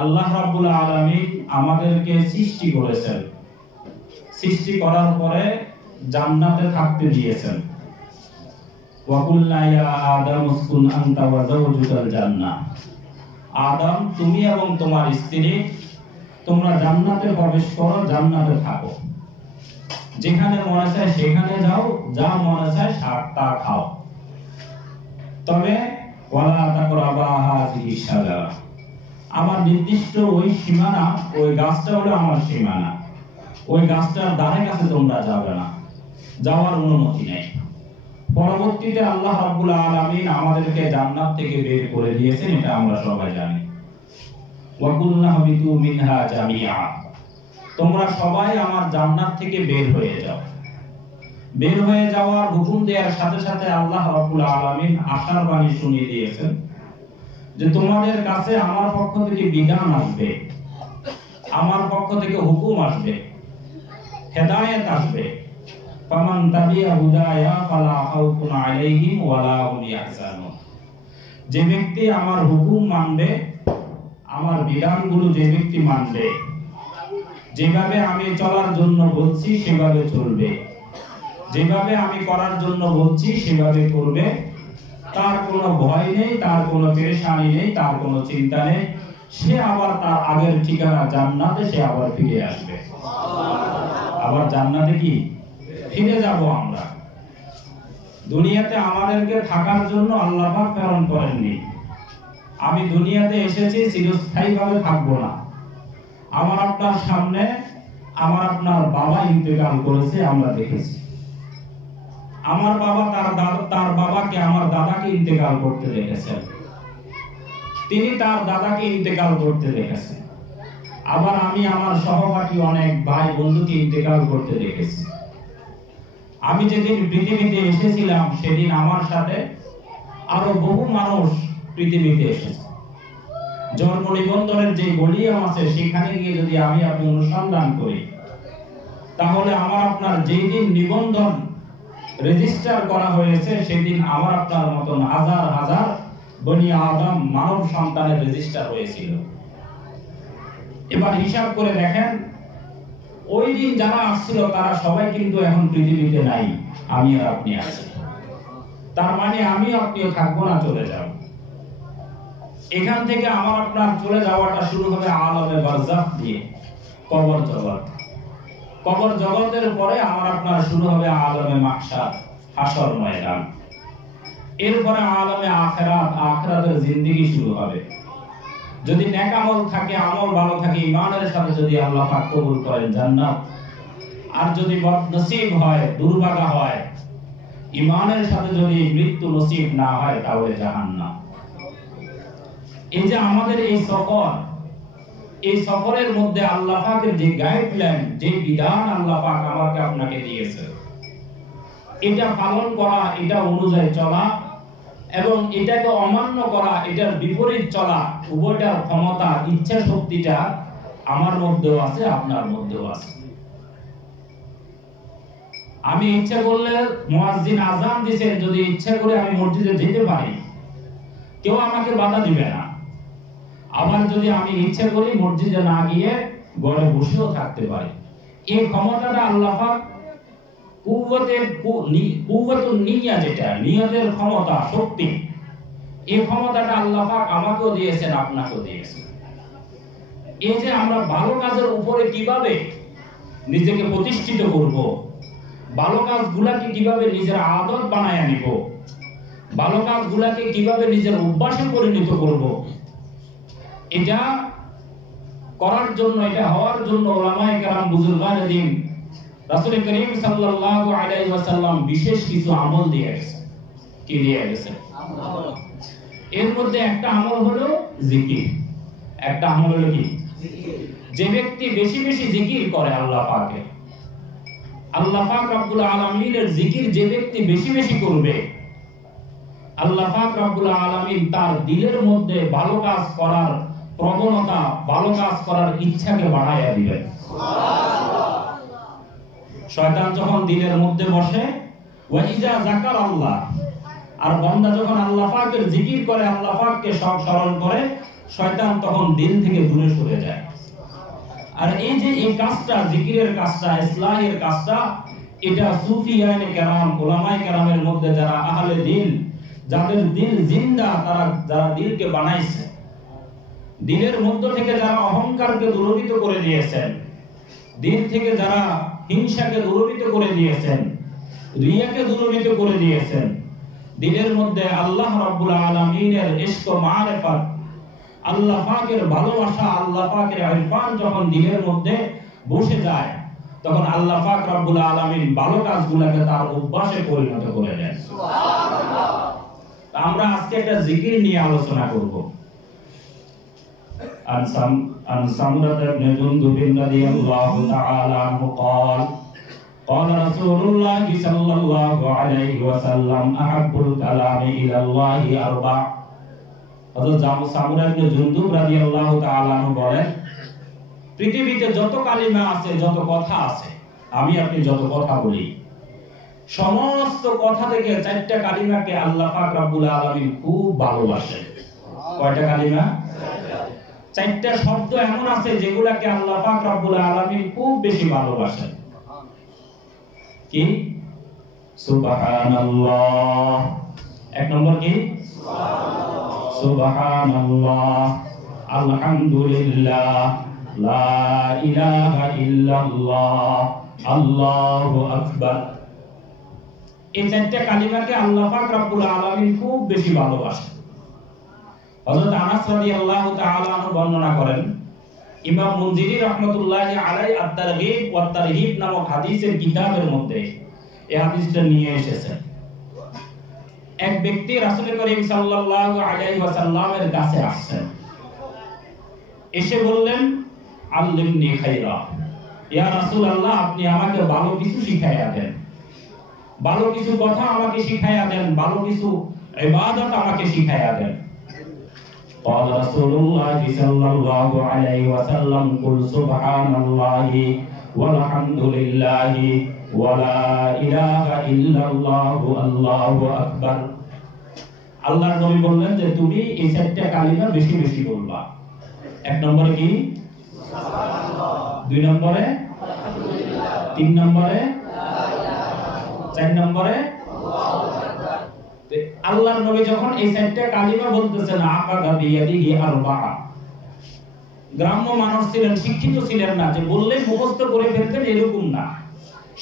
আল্লাহ রাব্বুল আলামিন আমাদেরকে সৃষ্টি করেছেন, সৃষ্টি করার পরে জান্নাতে থাকতে দিয়েছেন। ওয়া কুলনা ইয়া আদাম উসকুন আনতা ওয়া যাওজুকাল জান্নাহ, আদম তুমি এবং তোমার স্ত্রী তোমরা জান্নাতে প্রবেশ করো, জান্নাতে থাকো, যেখানে মনে চায় সেখানে যাও, যা মনে চায় তা খাও, তবে ওয়ালা তাকরাবা হাযিহি শাজারা, আমার নির্দিষ্ট ওই সীমানা, ওই গাছটা হলো আমার সীমানা, ওই গাছটার ধারে কাছে তোমরা যাবে না, যাওয়ার অনুমতি নেই। পরবর্তীতে আল্লাহ রাব্বুল আলামিন আমাদেরকে জান্নাত থেকে বের করে দিয়েছেন, এটা আমরা সবাই জানি। ওয়া কুলনা হাবিতু মিনহা জামিআ, তোমরা সবাই আমার জান্নাত থেকে বের হয়ে যাও। বের হয়ে যাওয়ার হুকুম দেওয়ার সাথে সাথে আল্লাহ রাব্বুল আলামিন আশার বাণী শুনিয়ে দিয়েছেন যে তোমাদের কাছে আমার পক্ষ থেকে বিধান আসবে, আমার পক্ষ থেকে হুকুম আসবে, হেদায়েত আসবে। ফামান তাবিআ হুদায়া ফালা খাউফুন আলাইহিম ওয়ালা হুম ইয়াহজানুন, যে ব্যক্তি আমার হুকুম মানবে, আমার বিধানগুলো যে ব্যক্তি মানবে, যেভাবে আমি চলার জন্য বলছি সেভাবে চলবে, যেভাবে আমি করার জন্য বলছি সেভাবে করবে, তার কোনো ভয় নেই, তার কোনো পেরেশানি নেই, তার কোনো চিন্তা নেই, সে আবার তার আগের ঠিকানা জান্নাতে সে আবার ফিরে আসবে। আবার জান্নাতে কি ফিরে যাব আমরা। দুনিয়াতে আমাদেরকে থাকার জন্য আল্লাহ পাক প্রেরণ করেননি। আমি দুনিয়াতে এসেছি চিরস্থায়ীভাবে থাকবো না। আমার আপনার সামনে আমার আপনার বাবা ইন্তেকাল করেছে, আমরা দেখেছি। আমার বাবা তার বাবাকে, আমার দাদাকে ইন্তেকাল করতে দেখেছেন, তিনি তার দাদাকে ইন্তেকাল করতে দেখেছেন। আবার আমি আমার সহপাঠী অনেক ভাই বন্ধুকে ইন্তেকাল করতে দেখেছি। আমি যেদিন পৃথিবীতে এসেছিলাম সেদিন আমার সাথে আরো বহু মানুষ পৃথিবীতে এসেছে। জন্ম নিবন্ধনের যে ভলিউম আছে সেখানে গিয়ে যদি আমি আপনি অনুসন্ধান করি, তাহলে আমার আপনার যেই দিন নিবন্ধন রেজিস্টার করা হয়েছে সেদিন আমার আপনার মতন হাজার হাজার বনি আদম মানব সন্তানের রেজিস্টার হয়েছিল। এবার হিসাব করে দেখেন, ওই দিন যারা আসছিল তারা সবাই কিন্তু এখন পৃথিবীতে নাই, আমি আর আপনি আছি। তার মানে আমি আপনিও থাকবো না, চলে যাব। এখান থেকে আমার আপনার চলে যাওয়াটা শুরু হবে আলমে বারজাখ দিয়ে, কবর জগৎ। কবর জগতের পরে আমার আপনার শুরু হবে আলমে মাহশার, হাসর ময়দান। এরপরে আলমে আখিরাত, আখিরাতের জিন্দেগি শুরু হবে। যদি নেক আমল থাকে, আমল ভালো থাকে, ঈমানের সাথে যদি আল্লাহ পাক কবুল করেন জান্নাত, আর যদি বদনসিব হয়, দুর্ভাগা হয়, ঈমানের সাথে যদি মৃত্যু নসিব না হয়, তাহলে জাহান্নাম। এই যে আমাদের এই সফর, এই সফরের মধ্যে আল্লাহ পাকের যে গাইডলাইন, যে বিধান আল্লাহ পাক আমাকে আপনাকে দিয়েছে, এটা পালন করা, এটা অনুযায়ী চলা এবং এটাকে অমান্য করা, এটার বিপরীত চলা, উভয়টার ক্ষমতা, ইচ্ছা শক্তিটা আমার মধ্যেও আছে, আপনার মধ্যেও আছে। আমি ইচ্ছা করলে, মুয়াজ্জিন আযান দিবেন, যদি ইচ্ছা করে আমি মসজিদে যেতে পারি, কেউ আমাকে বাধা দিবে না। আবার যদি আমি ইচ্ছা করি মসজিদে না গিয়ে ঘরে বসেও থাকতে পারি। এই ক্ষমতাটা আল্লাহ পাক কুওয়াতুন নিয়্যা, যেটা নিয়তের ক্ষমতা, শক্তি, এই ক্ষমতাটা আল্লাহ পাক আমাকেও দিয়েছেন, আপনাকেও দিয়েছেন। এই যে আমরা ভালো কাজের উপরে কিভাবে নিজেকে প্রতিষ্ঠিত করব, ভালো কাজগুলাকে কিভাবে নিজের আদত বানায় নিব, ভালো কাজগুলাকে কিভাবে নিজের অভ্যাসে পরিণত করব, এটা করার জন্য, এটা হওয়ার জন্য উলামায়ে কেরাম, বুজুর্গানে দ্বীন, রাসূল করিম সাল্লাল্লাহু আলাইহি ওয়াসাল্লাম বিশেষ কিছু আমল দিয়ে গেছেন। কি দিয়ে গেছেন? আমল। এর মধ্যে একটা আমল হলো জিকির। একটা আমল হলো কি? জিকির। যে ব্যক্তি বেশি বেশি জিকির করে আল্লাহ পাকে, আল্লাহ পাক রব্বুল আলামিনের জিকির যে ব্যক্তি বেশি বেশি করবে, আল্লাহ পাক রব্বুল আলামিন তার দিলের মধ্যে ভালো কাজ করার প্রবণতা, ভালো কাজ করার ইচ্ছাকে বাড়াইয়া দিবেন। সুবহানাল্লাহ। শয়তান যখন দিলের মধ্যে বসে, ওয়াইজা যাকার আল্লাহ, আর বান্দা যখন আল্লাহ পাকের জিকির করে, আল্লাহ পাককে সব স্মরণ করে, শয়তান তখন দিল থেকে দূরে সরে যায়। আর এই যে এই কাজটা, জিকিরের কাজটা, ইসলাহের কাজটা, এটা সুফিয়ানে কেরাম, ওলামায়ে কেরামের মধ্যে যারা আহলে দিল, যাদের দিল জিন্দা, তারা যারা দিলকে বানাইছে, দিলের মধ্য থেকে যারা অহংকারকে দূরীভূত করে দিয়েছেন, দিল থেকে যারা হিংসাকে দূরীভূত করে দিয়েছেন, রিয়াকে দূরীভূত করে দিয়েছেন, দিলের মধ্যে আল্লাহ রাব্বুল আলামিনের ইশক ও মারিফাত, আল্লাহ পাকের ভালোবাসা, আল্লাহ পাকের ইরফান যখন দিলের মধ্যে বসে যায়, তখন আল্লাহ পাক রব্বুল আলামিন ভালো কাজগুলোকে তার অভ্যাসে পরিণত করে দেন। সুবহানাল্লাহ। আমরা আজকে একটা জিকির নিয়ে আলোচনা করব। عن سمرة بن جندب رضي الله تعالى عنه قال قال رسول الله صلى الله عليه وسلم أحب الكلام إلى الله أربع। হযরত সামরা ইবনে জুনদুব রাদিয়াল্লাহু তাআলা আনহু বলেন, পৃথিবীতে যত কালিমা আছে, যত কথা আছে, আমি আপনি যত কথা বলি, সমস্ত কথা থেকে চারটা কালিমাকে আল্লাহ পাক রব্বুল আলামিন খুব ভালোবাসেন। কয়টা কালিমা? চারটা শব্দ এমন আছে যেগুলোকে আল্লাহ পাক রব্বুল আলামিন খুব বেশি ভালোবাসেন। কি? সুবহানাল্লাহ। এক নম্বর কি? সুবহানাল্লাহ, আলহামদুলিল্লাহ, লা ইলাহা ইল্লাল্লাহ, আল্লাহু আকবার। এই চারটা কালিমাকে আল্লাহ পাক রব্বুল আলামিন খুব বেশি ভালোবাসেন। হযরত আনাস রাদিয়াল্লাহু তাআলা আনহু বর্ণনা করেন, ইমাম মুনজিরি রাহমাতুল্লাহি আলাইহি আত-তারগীব ওয়া তারহিব নামক হাদিসের কিতাবের মধ্যে এই হাদিসটা নিয়ে এসেছেন। এক ব্যক্তি রাসূল করিম সাল্লাল্লাহু আলাইহি ওয়াসাল্লামের কাছে আসছেন, এসে বললেন, আল্লিমনি খায়রা, ইয়া রাসূলুল্লাহ, আপনি আমাকে ভালো কিছু শিখাইয়া দেন, ভালো কিছু কথা আমাকে শিখাইয়া দেন, ভালো কিছু ইবাদত আমাকে শিখাইয়া দেন। قال رسول الله صلى الله عليه وسلم قل سبحان الله والحمد لله ولا إله إلا الله الله أكبر। আল্লাহর নবী বললেন যে তুমি এই চারটা কালিমা বেশি বেশি বলবা। এক নম্বরে কি? সুবহানাল্লাহ। দুই নম্বরে আলহামদুলিল্লাহ। তিন নম্বরে লা ইলাহা। চার নম্বরে আল্লাহু আকবার। আল্লাহর নবী যখন এই চারটা কালিমা বলতেছেন, আকাদা বিয়াদিহি আরবা, গ্রাম্য মানুষ ছিলেন, শিক্ষিত ছিলেন না, যে বললে মুখস্থ করে ফেলতেন এরকম না,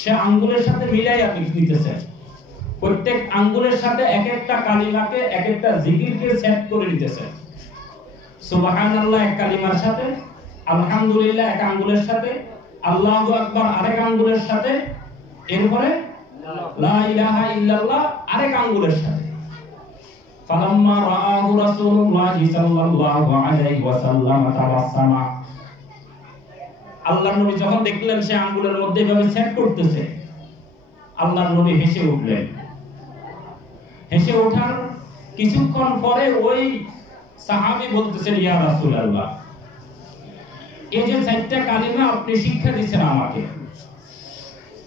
সে আঙ্গুলের সাথে মিলাইয়া নিতেছেন, প্রত্যেক আঙ্গুলের সাথে এক একটা কালিমাকে, এক একটা জিকিরকে সেট করে নিতেছেন। সুবহানাল্লাহ এক কালিমার সাথে, আলহামদুলিল্লাহ এক আঙ্গুলের সাথে, আল্লাহু আকবার আরেক আঙ্গুলের সাথে, এরপরে লা ইলাহা ইল্লাল্লাহ আরেক আঙ্গুলের সাথে। ফালাম্মা রাআহু রাসূলুল্লাহ সাল্লাল্লাহু আলাইহি ওয়াসাল্লাম তাবাসসামা, আল্লাহর নবী যখন দেখলেন সে আঙ্গুলের মধ্যে এভাবে সেট করতেছে, আল্লাহর নবী হেসে উঠলেন। হেসে ওঠার কিছুক্ষণ পরে ওই সাহাবী বলতেছেন, ইয়া রাসূলুল্লাহ, এই যে চারটা কালিমা আপনি শিক্ষা দিয়েছেন আমাকে,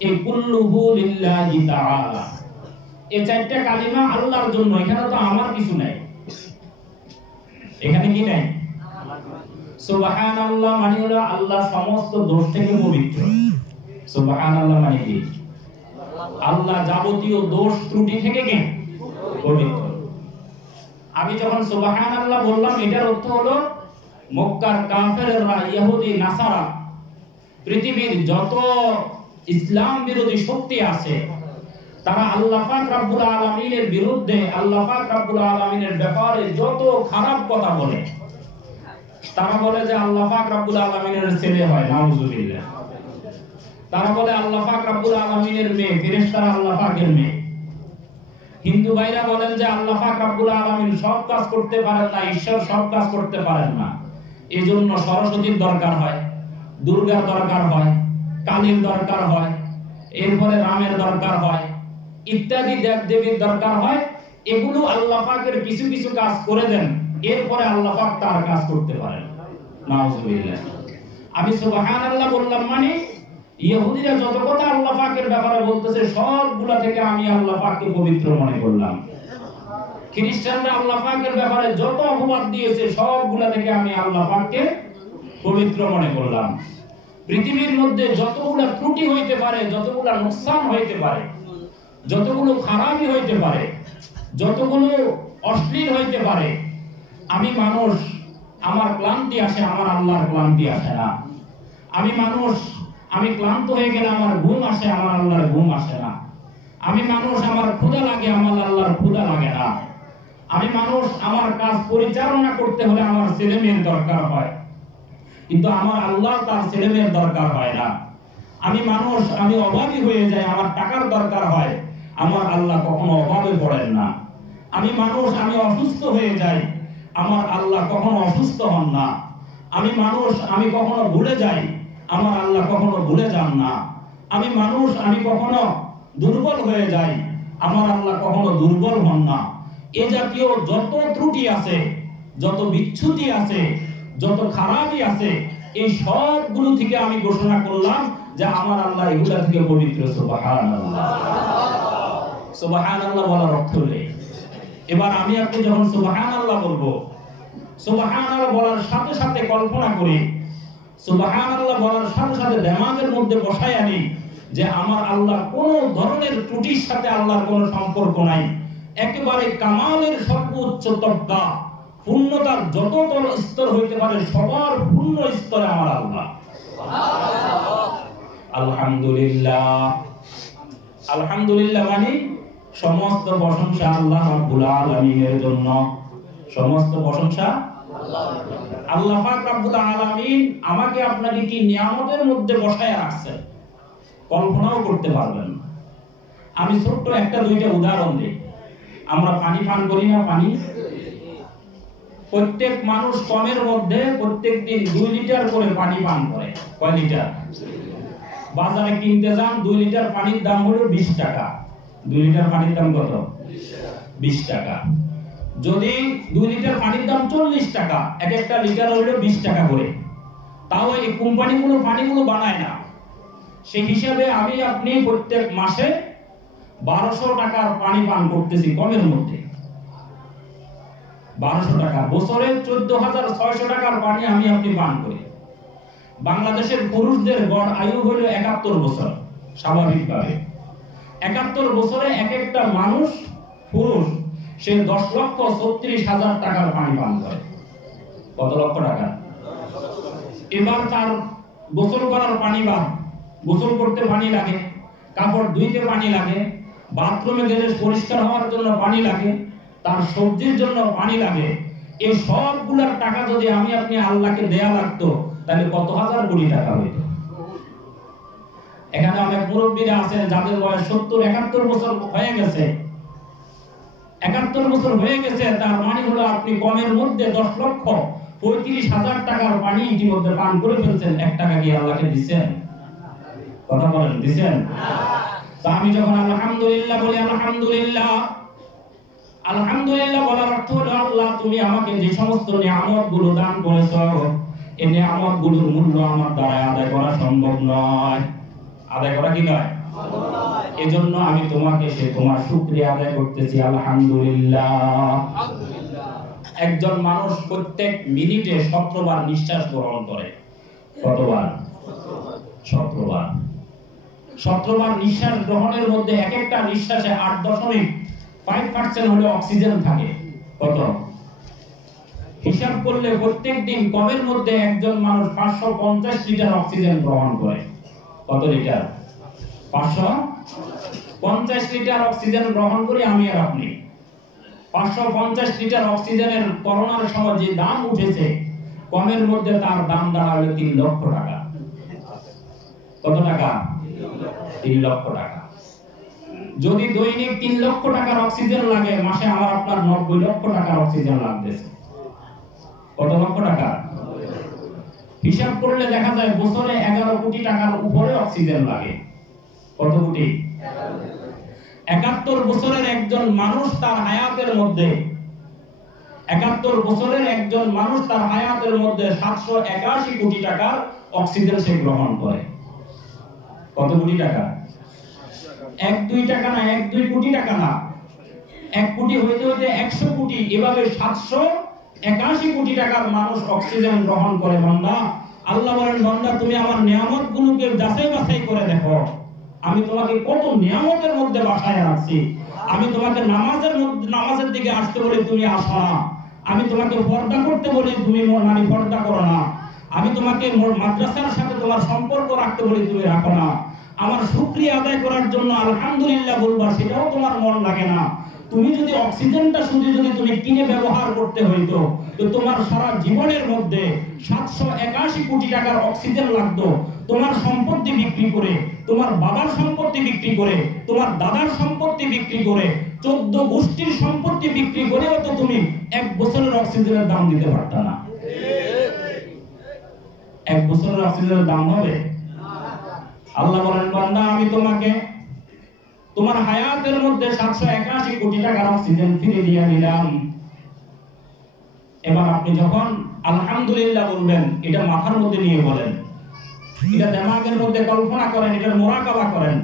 এই কুল্লুহু লিল্লাহি তাআলা, এই চারটা কালিমা আল্লাহর জন্য, এখানে তো আমার কিছু নাই। এখানে কি নাই? সুবহানাল্লাহ মানে হলো আল্লাহ সমস্ত দোষ থেকে পবিত্র। সুবহানাল্লাহ মানে কি? আল্লাহ যাবতীয় দোষ ত্রুটি থেকে কি পবিত্র। আমি যখন সুবহানাল্লাহ বললাম, এটার অর্থ হলো মক্কার কাফেররা, ইহুদি, নাসারা, পৃথিবীর যত ইসলাম বিরোধী শক্তি আছে, তারা আল্লাহ পাক রব্বুল আলামিনের বিরুদ্ধে, আল্লাহ পাক রব্বুল আলামিনের ব্যাপারে যত খারাপ কথা বলে, তারা বলে যে আল্লাহ পাক রব্বুল আলামিনের ছেলে হয়, নাউজুবিল্লাহ। তারা বলে আল্লাহ পাক রব্বুল আলামিনের মেয়ে, ফেরেশতারা আল্লাহ পাকের মেয়ে। হিন্দু ভাইরা বলেন যে আল্লাহ পাক রব্বুল আলামিন সব কাজ করতে পারেন না, ঈশ্বর সব কাজ করতে পারেন না, এজন্য সরস্বতীর দরকার হয়, দুর্গার দরকার হয়, কালীর দরকার হয়, এরপরে রামের দরকার হয়, ইত্যাদি দেব দেবীর দরকার হয়। এগুলো আল্লাহ পাকের কিছু কিছু কাজ করে দেন, এরপরে আল্লাহ পাক তার কাজ করতে পারেন। নাউজুবিল্লাহ। আমি সুবহানাল্লাহ বললাম মানে ইহুদিরা যত কথা আল্লাহ পাকের ব্যাপারে বলতেছে, সবগুলা থেকে আমি আল্লাহ পাককে পবিত্র মনে করলাম। খ্রিস্টানরা আল্লাহ পাকের ব্যাপারে যত অপবাদ দিয়েছে সবগুলা থেকে আমি আল্লাহ পাককে পবিত্র মনে করলাম। পৃথিবীর মধ্যে যতগুলা ত্রুটি হইতে পারে, যতগুলা নুকসান হইতে পারে, যতগুলো খারাপই হইতে পারে, যতগুলো অশ্লীল হইতে পারে, আমি মানুষ, আমার ক্লান্তি আসে, আমার আল্লাহর ক্লান্তি আসে না। আমি মানুষ, আমি ক্লান্ত হয়ে গেলে আমার ঘুম আসে, আমার আল্লাহর ঘুম আসে না। আমি মানুষ, আমার ক্ষুধা লাগে, আমার আল্লাহর ক্ষুধা লাগে না। আমি মানুষ, আমার কাজ পরিচালনা করতে হলে আমার ছেলে মেয়ের দরকার হয়, কিন্তু আমার আল্লাহ তার ছেলে মেয়ের দরকার হয় না। আমি মানুষ, আমি অভাবী হয়ে যাই, আমার টাকার দরকার হয়, আমার আল্লাহ কখনো অভাবে পড়েন না। আমি মানুষ, আমি অসুস্থ হয়ে যাই, আমার আল্লাহ কখনো অসুস্থ হন না। আমি মানুষ, আমি কখনো ভুলে যাই, আমার আল্লাহ কখনো ভুলে যান না। আমি মানুষ, আমি কখনো দুর্বল হয়ে যাই, আমার আল্লাহ কখনো দুর্বল হন না। এ জাতীয় যত ত্রুটি আছে, যত বিচ্যুতি আছে, যত খারাপই আছে, এই সবগুলো থেকে আমি ঘোষণা করলাম যে আমার আল্লাহ এগুলা থেকে পবিত্র। সুবহানাল্লাহ। সুবহানাল্লাহ বলার অর্থ হলো, এবার আমি আপনি যখন সুবহানাল্লাহ বলবো, সুবহানাল্লাহ বলার সাথে সাথে কল্পনা করি, সুবহানাল্লাহ বলার সাথে সাথে দিমাগের মধ্যে বসায় আনি যে আমার আল্লাহ কোন ধরনের ত্রুটির সাথে আল্লাহর কোনো সম্পর্ক নাই, একেবারে কামালের সর্বোচ্চ তবকা, পূর্ণতার যততর স্তর হইতে পারে সবার পূর্ণ স্তরে আমার আল্লাহ। আলহামদুলিল্লাহ। আলহামদুলিল্লাহ মানে সমস্ত প্রশংসা আল্লাহ রাব্বুল আলামিনের জন্য। সমস্ত প্রশংসা আল্লাহ পাক রাব্বুল আলামিন আমাকে আপনাকে কি নিয়ামতের মধ্যে বসায় রাখছেন, কল্পনাও করতে পারবেন না। আমি ছোট্ট একটা দুইটা উদাহরণ দিই। আমরা পানি পান করি না? পানি প্রত্যেক মানুষ কমের মধ্যে প্রত্যেক দিন 2 লিটার করে পানি পান করে। কয় লিটার? বাজারে কিনতে যান 2 লিটার পানির দাম হলো 20 টাকা। 2 লিটার পানির দাম কত? 20 টাকা। যদি 2 লিটার পানির দাম 40 টাকা, এক একটা লিটার হলো 20 টাকা করে, তাও এই কোম্পানিগুলো পানিগুলো বানায় না। সেই হিসাবে আমি আপনি প্রত্যেক মাসে 1200 টাকার পানি পান করতেছি কমের মধ্যে। 1200 টাকা, বছরে 14,600 টাকার পানি আমি আপনি পান করি। বাংলাদেশের পুরুষদের গড় আয়ু হলো 71 বছর। স্বাভাবিকভাবে 71 বছরে এক একটা মানুষ পুরুষ সে 10,36,000 টাকার পানি পান করে। কত লক্ষ টাকা? এবার তার গোসল করার পানি বাদ, গোসল করতে পানি লাগে, কাপড় ধুইতে পানি লাগে, বাথরুমে গেলে পরিষ্কার হওয়ার জন্য পানি লাগে, তার সবজির জন্য পানি লাগে। এই সবগুলোর টাকা যদি আমি আপনি আল্লাহকে দেয়া লাগতো তাহলে কত হাজার কোটি টাকা হইতো। এখানে অনেক মুরব্বীরা আছেন যাদের বয়স 70-71 বছর হয়ে গেছে। 71 বছর হয়ে গেছে, তার মানে হলো আপনি কমের মধ্যে 10,35,000 টাকার পানি ইতিমধ্যে পান করে ফেলছেন। 1 টাকা কি আল্লাহকে দিচ্ছেন? কথা বলেন, দিচ্ছেন? তা আমি যখন আলহামদুলিল্লাহ বলি, আলহামদুলিল্লাহ, আলহামদুলিল্লাহ বলার অর্থ হলো আল্লাহ তুমি আমাকে যে সমস্ত নিয়ামত গুলো দান করেছো, এই নিয়ামত গুলোর মূল্য আমার দ্বারা আদায় করা সম্ভব নয়। আদায় করা কি নয়? এজন্য আমি তোমাকে তোমার শুকরিয়া আদায় করতেছি। আলহামদুলিল্লাহ। একজন মানুষ প্রত্যেক মিনিটে 17 বার নিঃশ্বাস গ্রহণ করে। কতবার? 17 বার। 17 বার নিঃশ্বাস গ্রহণের মধ্যে এক একটা নিঃশ্বাসে 8.5% হলো অক্সিজেন থাকে। কত? হিসাব করলে প্রত্যেক দিন কমের মধ্যে একজন মানুষ 550 লিটার অক্সিজেন গ্রহণ করে। কত লিটার? 550 লিটার অক্সিজেন গ্রহণ করি আমি আর আপনি। 550 লিটার অক্সিজেনের করোনার সময় যে দাম উঠেছে, কমের মধ্যে তার দাম দাঁড়ালো 3 লক্ষ টাকা। কত টাকা? 3 লক্ষ টাকা। যদি দৈনিক 3 লক্ষ টাকার অক্সিজেন লাগে, মাসে আমার আপনার 90 লক্ষ টাকার অক্সিজেন লাগতেছে। কত লক্ষ টাকা? হিসাব করলে দেখা যায় বছরে 11 কোটি টাকার উপরে অক্সিজেন লাগে। কত কোটি? 71 বছরের একজন মানুষ তার হায়াতের মধ্যে 71 বছরের একজন মানুষ তার হায়াতের মধ্যে 781 কোটি টাকার অক্সিজেন সে গ্রহণ করে। কত কোটি টাকা? 1-2 টাকা না, 1-2 কোটি টাকা না, 1 কোটি হইতে হইতে 100 কোটি, এভাবে 781 কোটি টাকার মানুষ অক্সিজেন গ্রহণ করে। বান্দা, আল্লাহ বলেন, বান্দা তুমি আমার নিয়ামতগুলোকে যাচাই বাছাই করে দেখো, আমি তোমাকে কত নিয়ামতের মধ্যে বাসায় রাখছি। আমি তোমাকে নামাজের দিকে আসতে বলি, তুমি আসো না। আমি তোমাকে পর্দা করতে বলি, তুমি পর্দা করো না। আমি তোমাকে মাদ্রাসার সাথে তোমার সম্পর্ক রাখতে বলি, তুমি রাখো না। আমার শুকরিয়া আদায় করার জন্য আলহামদুলিল্লাহ বলবা, সেটাও তোমার মন লাগে না। তুমি যদি অক্সিজেনটা শুধু যদি তুমি কিনে ব্যবহার করতে হইতো, তো তোমার সারা জীবনের মধ্যে 781 কোটি টাকার অক্সিজেন লাগতো। তোমার সম্পত্তি বিক্রি করে, তোমার বাবার সম্পত্তি বিক্রি করে, তোমার দাদার সম্পত্তি বিক্রি করে, 14 গোষ্ঠীর সম্পত্তি বিক্রি করেও তো তুমি 1 বছরের অক্সিজেনের দাম দিতে পারতা না। 1 বছরের অক্সিজেনের দাম হবে? আল্লাহ বলেন, বান্দা আমি তোমাকে তোমার হায়াতের মধ্যে 781 কোটি টাকার অক্সিজেন ফ্রি দিয়ে দিলাম। এবার আপনি যখন আলহামদুলিল্লাহ বলবেন, এটা মাথার মধ্যে নিয়ে বলেন, এটা দিমাগের মধ্যে কল্পনা করেন, এটার মুরাকাবা করেন।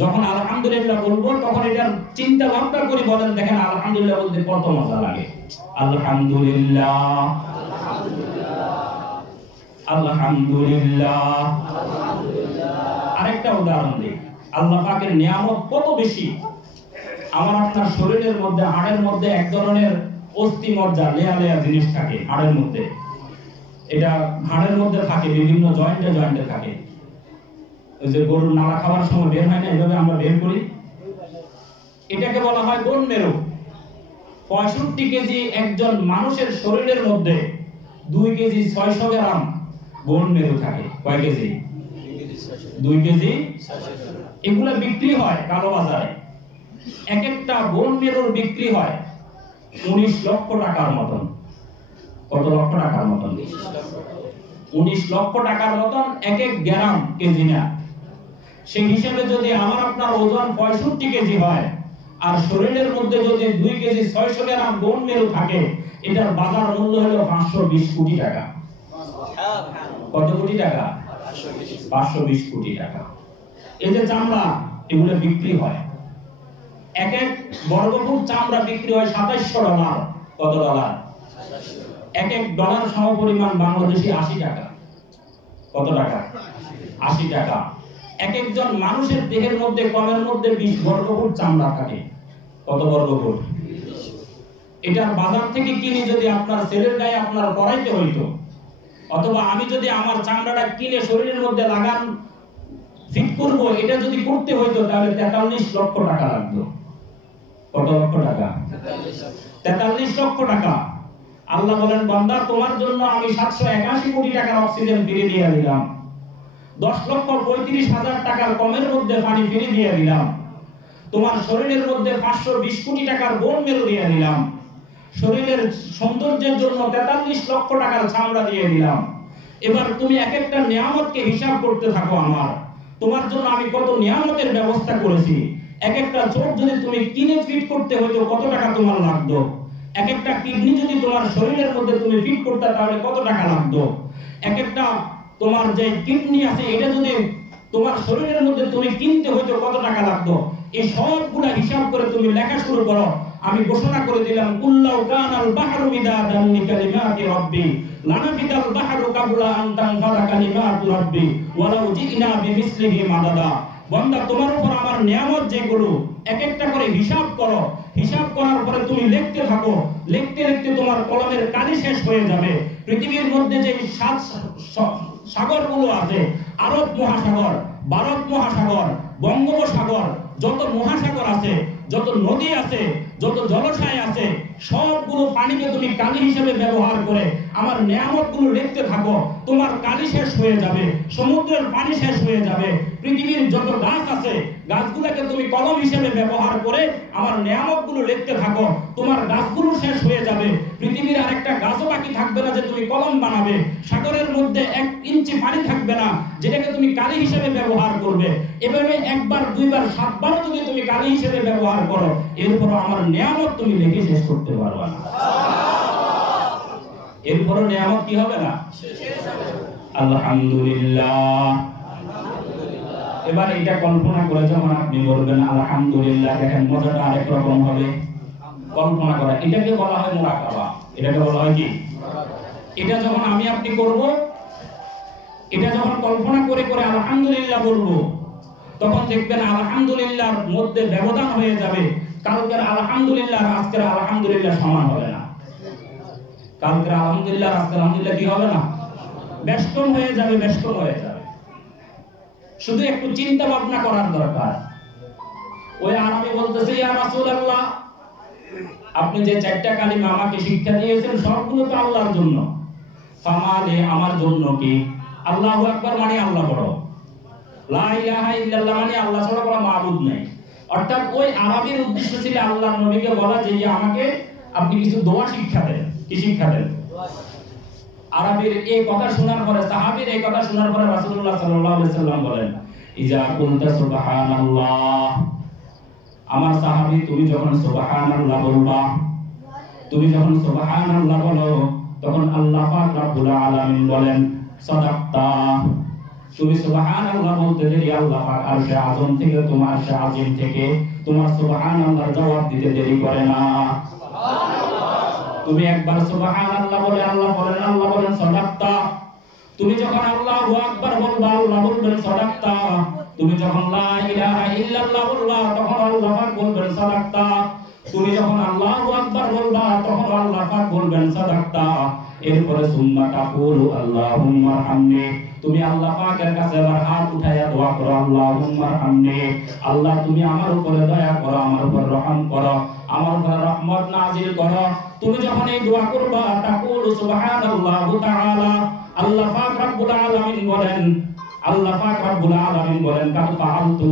যখন আলহামদুলিল্লাহ বলবো তখন এটার চিন্তা ভাবনা করে বলেন, দেখেন আলহামদুলিল্লাহ বলতে কত মজা লাগে। আলহামদুলিল্লাহ, আলহামদুলিল্লাহ। আরেকটা উদাহরণ দিই, আল্লাহ পাকের নিয়ামত কত বেশি। আমার আপনার শরীরের মধ্যে, হাড়ের মধ্যে এক ধরনের অস্থি মজ্জা, লেয়া লেয়া জিনিস থাকে হাড়ের মধ্যে। এটা হাড়ের মধ্যে থাকে, বিভিন্ন জয়েন্টে থাকে। ওই যে গরুর নাড়া খাওয়ার সময় বের হয় না, এভাবে আমরা বের করি, এটাকে বলা হয় বোন মেরু। 65 কেজি একজন মানুষের শরীরের মধ্যে 2 কেজি 600 গ্রাম বোন মেরু থাকে। কয় কেজি? 2 কেজি। এগুলা বিক্রি হয় কালো বাজারে। এক একটা বোন মেরুর বিক্রি হয় 19 লক্ষ টাকার মতন। কত লক্ষ টাকার মতন? 19 লক্ষ টাকার মতন এক এক গ্রাম, কেজি না। সেই হিসাবে যদি আমার আপনার ওজন 65 কেজি হয়, আর শরীরের মধ্যে যদি 2 কেজি 600 গ্রাম বোন মেরু থাকে, এটার বাজার মূল্য হলো 520 কোটি টাকা। কত কোটি টাকা? 520 কোটি টাকা। এই যে চামড়া, এগুলো বিক্রি হয়, এক এক বর্গফুট চামড়া বিক্রি হয় $2700। কত ডলার? এক এক ডলার সমপরিমাণ বাংলাদেশি 80 টাকা। কত টাকা? 80 টাকা। এক একজন মানুষের দেহের মধ্যে কমের মধ্যে 20 বর্গফুট চামড়া থাকে। কত বর্গফুট? এটার বাজার থেকে কিনে যদি আপনার ছেলের গায়ে আপনার পরাইতে হইতো, অথবা আমি যদি আমার চামড়াটা কিনে শরীরের মধ্যে লাগান ফিট করব, এটা যদি করতে হইতো, তাহলে 43 লক্ষ টাকা লাগতো। কত লক্ষ টাকা? 43 লক্ষ টাকা। আল্লাহ বলেন, বান্দা তোমার জন্য আমি 781 কোটি টাকার অক্সিজেন ফ্রি দিয়ে দিলাম। 10,35,000 টাকার কমের মধ্যে পানি ফ্রি দিয়ে দিলাম। তোমার শরীরের মধ্যে 520 কোটি টাকার বোন মেরু দিয়ে দিলাম। শরীরের সৌন্দর্যের জন্য 43 লক্ষ টাকার চামড়া দিয়ে দিলাম। এবার তুমি এক একটা নিয়ামতকে হিসাব করতে থাকো। আমার তোমার জন্য আমি কত নিয়ামতের ব্যবস্থা করেছি। এক একটা চোখ যদি তুমি কিনে ফিট করতে হইতো, কত টাকা তোমার লাগতো? এক একটা কিডনি যদি তোমার শরীরের মধ্যে তুমি ফিট করতে, তাহলে কত টাকা লাগতো? এক একটা তোমার যে কিডনি আছে, এটা যদি তোমার শরীরের মধ্যে তুমি কিনতে হইতো, কত টাকা লাগতো? এই সবগুলা হিসাব করে তুমি লেখা শুরু করো। আমি ঘোষণা করে দিলাম, কুল্লাউ কানাল বাহরু মিদাদান লিকালিমাতি রাব্বি লানাফিদাল বাহরু কাবলা আন তানফাদা কালিমাতু রাব্বি ওয়ালাউ জিনা বিমিসলিহি মাদাদা। বান্দা, তোমার উপর আমার নিয়ামত যেগুলো, এক একটা করে হিসাব করো। হিসাব করার পরে তুমি লিখতে থাকো। লিখতে লিখতে তোমার কলমের কালি শেষ হয়ে যাবে। পৃথিবীর মধ্যে যে 7 সাগরগুলো আছে, আরব মহাসাগর, ভারত মহাসাগর, বঙ্গোপসাগর, যত মহাসাগর আছে, যত নদী আছে, যত জলাশয় আছে, সবগুলো পানিকে তুমি কালি হিসেবে ব্যবহার করে আমার নিয়ামতগুলো লিখতে থাকো। তোমার কালি শেষ হয়ে যাবে, সমুদ্রের পানি শেষ হয়ে যাবে। পৃথিবীর যত গাছ আছে, গাছগুলোকে তুমি কলম হিসেবে ব্যবহার করে আমার নিয়ামতগুলো লিখতে থাকো। তোমার গাছগুলো শেষ হয়ে যাবে, পৃথিবীর আরেকটা গাছও বাকি থাকবে না যে তুমি কলম বানাবে। সাগরের মধ্যে 1 ইঞ্চি পানি থাকবে না যেটাকে তুমি কালি হিসেবে ব্যবহার করবে। এভাবে 1 বার 2 বার 7 বারও যদি তুমি কালি হিসেবে ব্যবহার করো, এরপর আমার নিয়ামত তুমি লিখে শেষ করতে পারবে না। এরপর নিয়ামত কি হবে না? আলহামদুলিল্লাহ, এবার এটা কল্পনা করে যখন আপনি বলবেন আলহামদুলিল্লাহ, দেখেন মজাটা আরেক রকম হবে। কল্পনা করা, এটাকে বলা হয় মুরাকাবা। এটাকে বলা হয় কি? এটা যখন আমি আপনি করব, এটা যখন কল্পনা করে করে আলহামদুলিল্লাহ বলবো, তখন দেখবেন আলহামদুলিল্লাহর মধ্যে ব্যবধান হয়ে যাবে। কালকের আলহামদুলিল্লাহ আজকের আলহামদুলিল্লাহ সমান হবে না। কালকের আলহামদুলিল্লাহ আজকের আলহামদুলিল্লাহ কি হবে না? বেষ্টন হয়ে যাবে, বেষ্টন হয়ে যাবে। শুধু একটু চিন্তা ভাবনা করার দরকার। ওই আরবি বলতেছে, ইয়া রাসূলুল্লাহ, আপনি যে চারটা কালিমা আমাকে শিক্ষা দিয়েছেন সবগুলো তো আল্লাহর জন্য, ফামালে আমার জন্য কি? আল্লাহু আকবার মানে আল্লাহ বড়, লা ইলাহা ইল্লাল্লাহ মানে আল্লাহ ছাড়া কোনো মাবুদ নাই। অর্থাৎ ওই আরবির উদ্দেশ্য ছিল আল্লাহর নবীকে বলা যে আমাকে আপনি কিছু দোয়া শিক্ষা দেন। কি শিক্ষা দেন? আরবির এই কথা শোনার পরে, সাহাবীর এই কথা শোনার পরে রাসূলুল্লাহ সাল্লাল্লাহু আলাইহি সাল্লাম বলেন, ইজা কুলতা সুবহানাল্লাহ, আমার সাহাবী তুমি যখন সুবহানাল্লাহ বলবা, তুমি যখন সুবহানাল্লাহ বলো, তখন আল্লাহ পাক রব্বুল আলামিন বলেন সাদাক্তা, তুমি সুবহানাল্লাহ বলতে দেরি আল্লাহ পাক আরশে আযম থেকে, তোমার আরশে আযম থেকে তোমার সুবহানাল্লাহর জবাব দিতে দেরি করে না। সুবহানাল্লাহ, তুমি একবার সুবহানাল্লাহ বলে আল্লাহ বলেন সাদাক্তা। তুমি যখন আল্লাহু আকবার বলবা, আল্লাহ বলবেন সাদাক্তা। তুমি যখন লা ইলাহা ইল্লাল্লাহ বলবা, তখন আল্লাহ পাক বলবেন সাদাক্তা। তুমি যখন আল্লাহু আকবার বলবা, তখন আল্লাহ পাক বলবেন সাদাক্তা। এরপরে সুম্মা তাকুলু আল্লাহুম্মা আরহামনি, তুমি আল্লাহ পাকের কাছে এবার হাত উঠাইয়া দোয়া করো, আল্লাহুম্মা আরহামনি, আল্লাহ তুমি আমার উপরে দয়া করো, আমার উপর রহম করো, আমার উপরে রহমত নাযিল করো। তুমি যখন এই দোয়া করবা, তাকুলু সুবহানাল্লাহু তাআলা, আল্লাহ পাক রব্বুল আলামিন বলেন, আল্লাহ পাক রব্বুল আলামিন বলেন কাদ ফাআলতু,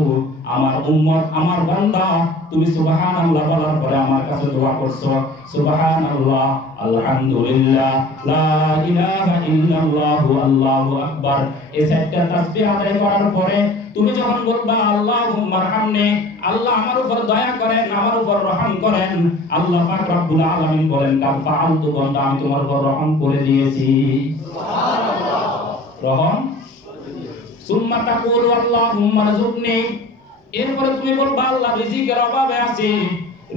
আমার উম্মত, আমার বান্দা, তুমি সুবহানাল্লাহ বলার পরে আমার কাছে দোয়া করছো, সুবহানাল্লাহ, আলহামদুলিল্লাহ, লা ইলাহা ইল্লাল্লাহু, আল্লাহু আকবার, এই চারটা তাসবিহ আদায় করার পরে তুমি যখন বলবা আল্লাহুম্মা আরহামনি, আল্লাহ আমার উপর দয়া করেন, আমার উপর রহম করেন, আল্লাহ পাক রব্বুল আলামিন বলেন কাদ ফাআলতু, বান্দা আমি তোমার উপর রহম করে দিয়েছি। সুবহানাল্লাহ, রহম। সুম্মা তাকুলু আল্লাহুম্মা রযুকনি, এরপরে তুমি বলবা আল্লাহ রিজিকের অভাবে আছি,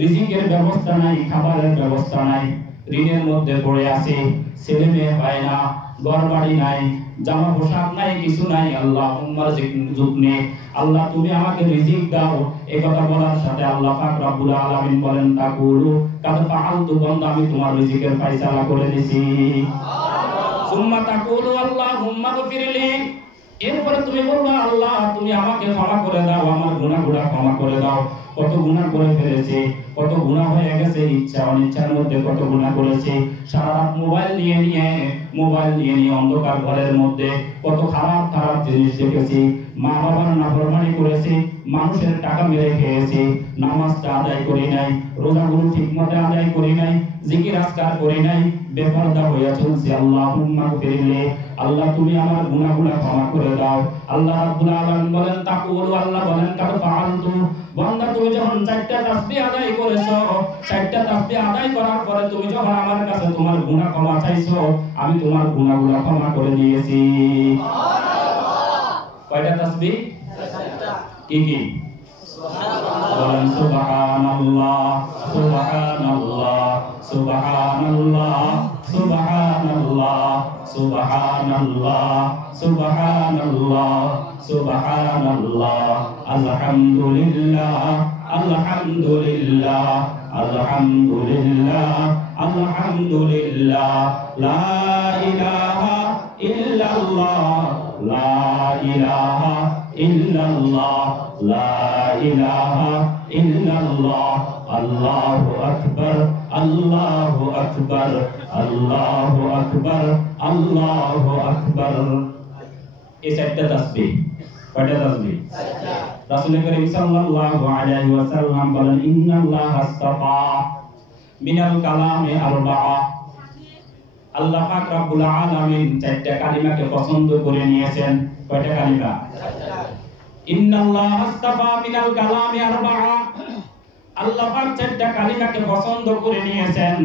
রিজিকের ব্যবস্থা নাই, খাবারের ব্যবস্থা নাই, ঋণের মধ্যে পড়ে আছি, ছেলে মেয়ে হয় না, ঘর বাড়ি নাই, জামা পোশাক নাই, কিছু নাই, আল্লাহুম্মা রযুকনি, আল্লাহ তুমি আমাকে রিজিক দাও। এই কথা বলার সাথে আল্লাহ পাক রব্বুল আলামিন বলেন তাকুলু কাদ ফাআলতু, বান্দা আমি তোমার রিজিকের ফয়সালা করে দিয়েছি। সুবহানাল্লাহ, সুম্মা তাকুলু আল্লাহুম্মা গফিরলি, এরপরে তুমি বলবা আল্লাহ তুমি আমাকে ক্ষমা করে দাও, আমার গুনাহগুলো ক্ষমা করে দাও। কত গুনাহ করে ফেলেছি, কত গুনাহ হয়ে গেছে, ইচ্ছা অনিচ্ছার মধ্যে কত গুনাহ করেছি, সারা রাত মোবাইল নিয়ে অন্ধকার ঘরের মধ্যে কত খারাপ খারাপ জিনিস দেখেছি, মা বাবার নাফরমানি করেছি, মানুষের টাকা মেরে খেয়েছি, নামাজটা আদায় করি নাই, রোজাগুলো ঠিকমতো আদায় করি নাই, জিকির আজকার করি নাই, বেপরদা হয়ে চলছি। আল্লাহুম্মা গফিরলি, আল্লাহ তুমি আমার গুনাহগুলো ক্ষমা করে দাও। আল্লাহ রাব্বুল আলামিন বলেন তাকুলু, আল্লাহ বলেন কাদ ফাআলতু, বান্দা তুমি যখন চারটা তাসবিহ আদায় করেছো, চারটা তাসবিহ আদায় করার পরে তুমি যখন আমার কাছে তোমার গুনাহ ক্ষমা চাইছো, আমি তোমার গুনাহগুলো ক্ষমা করে দিয়েছি। সুবহানাল্লাহ, কয়টা তাসবিহ? চারটা। কি কি? সুবহানাল্লাহ, সুবহানাল্লাহ, সুবহানাল্লাহ, সুবহানাল্লাহ, সুবহানাল্লাহ, সুবহানাল্লাহ, সুবহানাল্লাহ, সুবহানাল্লাহ, আলহামদুলিল্লাহ, আলহামদুলিল্লাহ, আলহামদুলিল্লাহ, আলহামদুলিল্লাহ, লা ইলাহা ইল্লাল্লাহ, লা ইলাহা ইল্লাল্লাহ, লা ইলাহা ইল্লাল্লাহ, আল্লাহু আকবার, আল্লাহু আকবার, আল্লাহু আকবার, আল্লাহু আকবার। এই চারটা তাসবিহ। কয়টা তাসবিহ? চারটা। রাসূল করিম সাল্লাল্লাহু আলাইহি ওয়াসাল্লাম বলেন ইন্নাল্লাহা আস্তাফা মিনাল কালামি আরবা'a, আল্লাহ পাক রব্বুল আলামিন চারটা কালিমাকে পছন্দ করে নিয়েছেন। কয়টা কালিমা? চারটা। ইন্নাল্লাহা আস্তাফা মিনাল কালামি আরবা'a, আল্লাহ পাক চারটা কালিমাকে পছন্দ করে নিয়েছেন।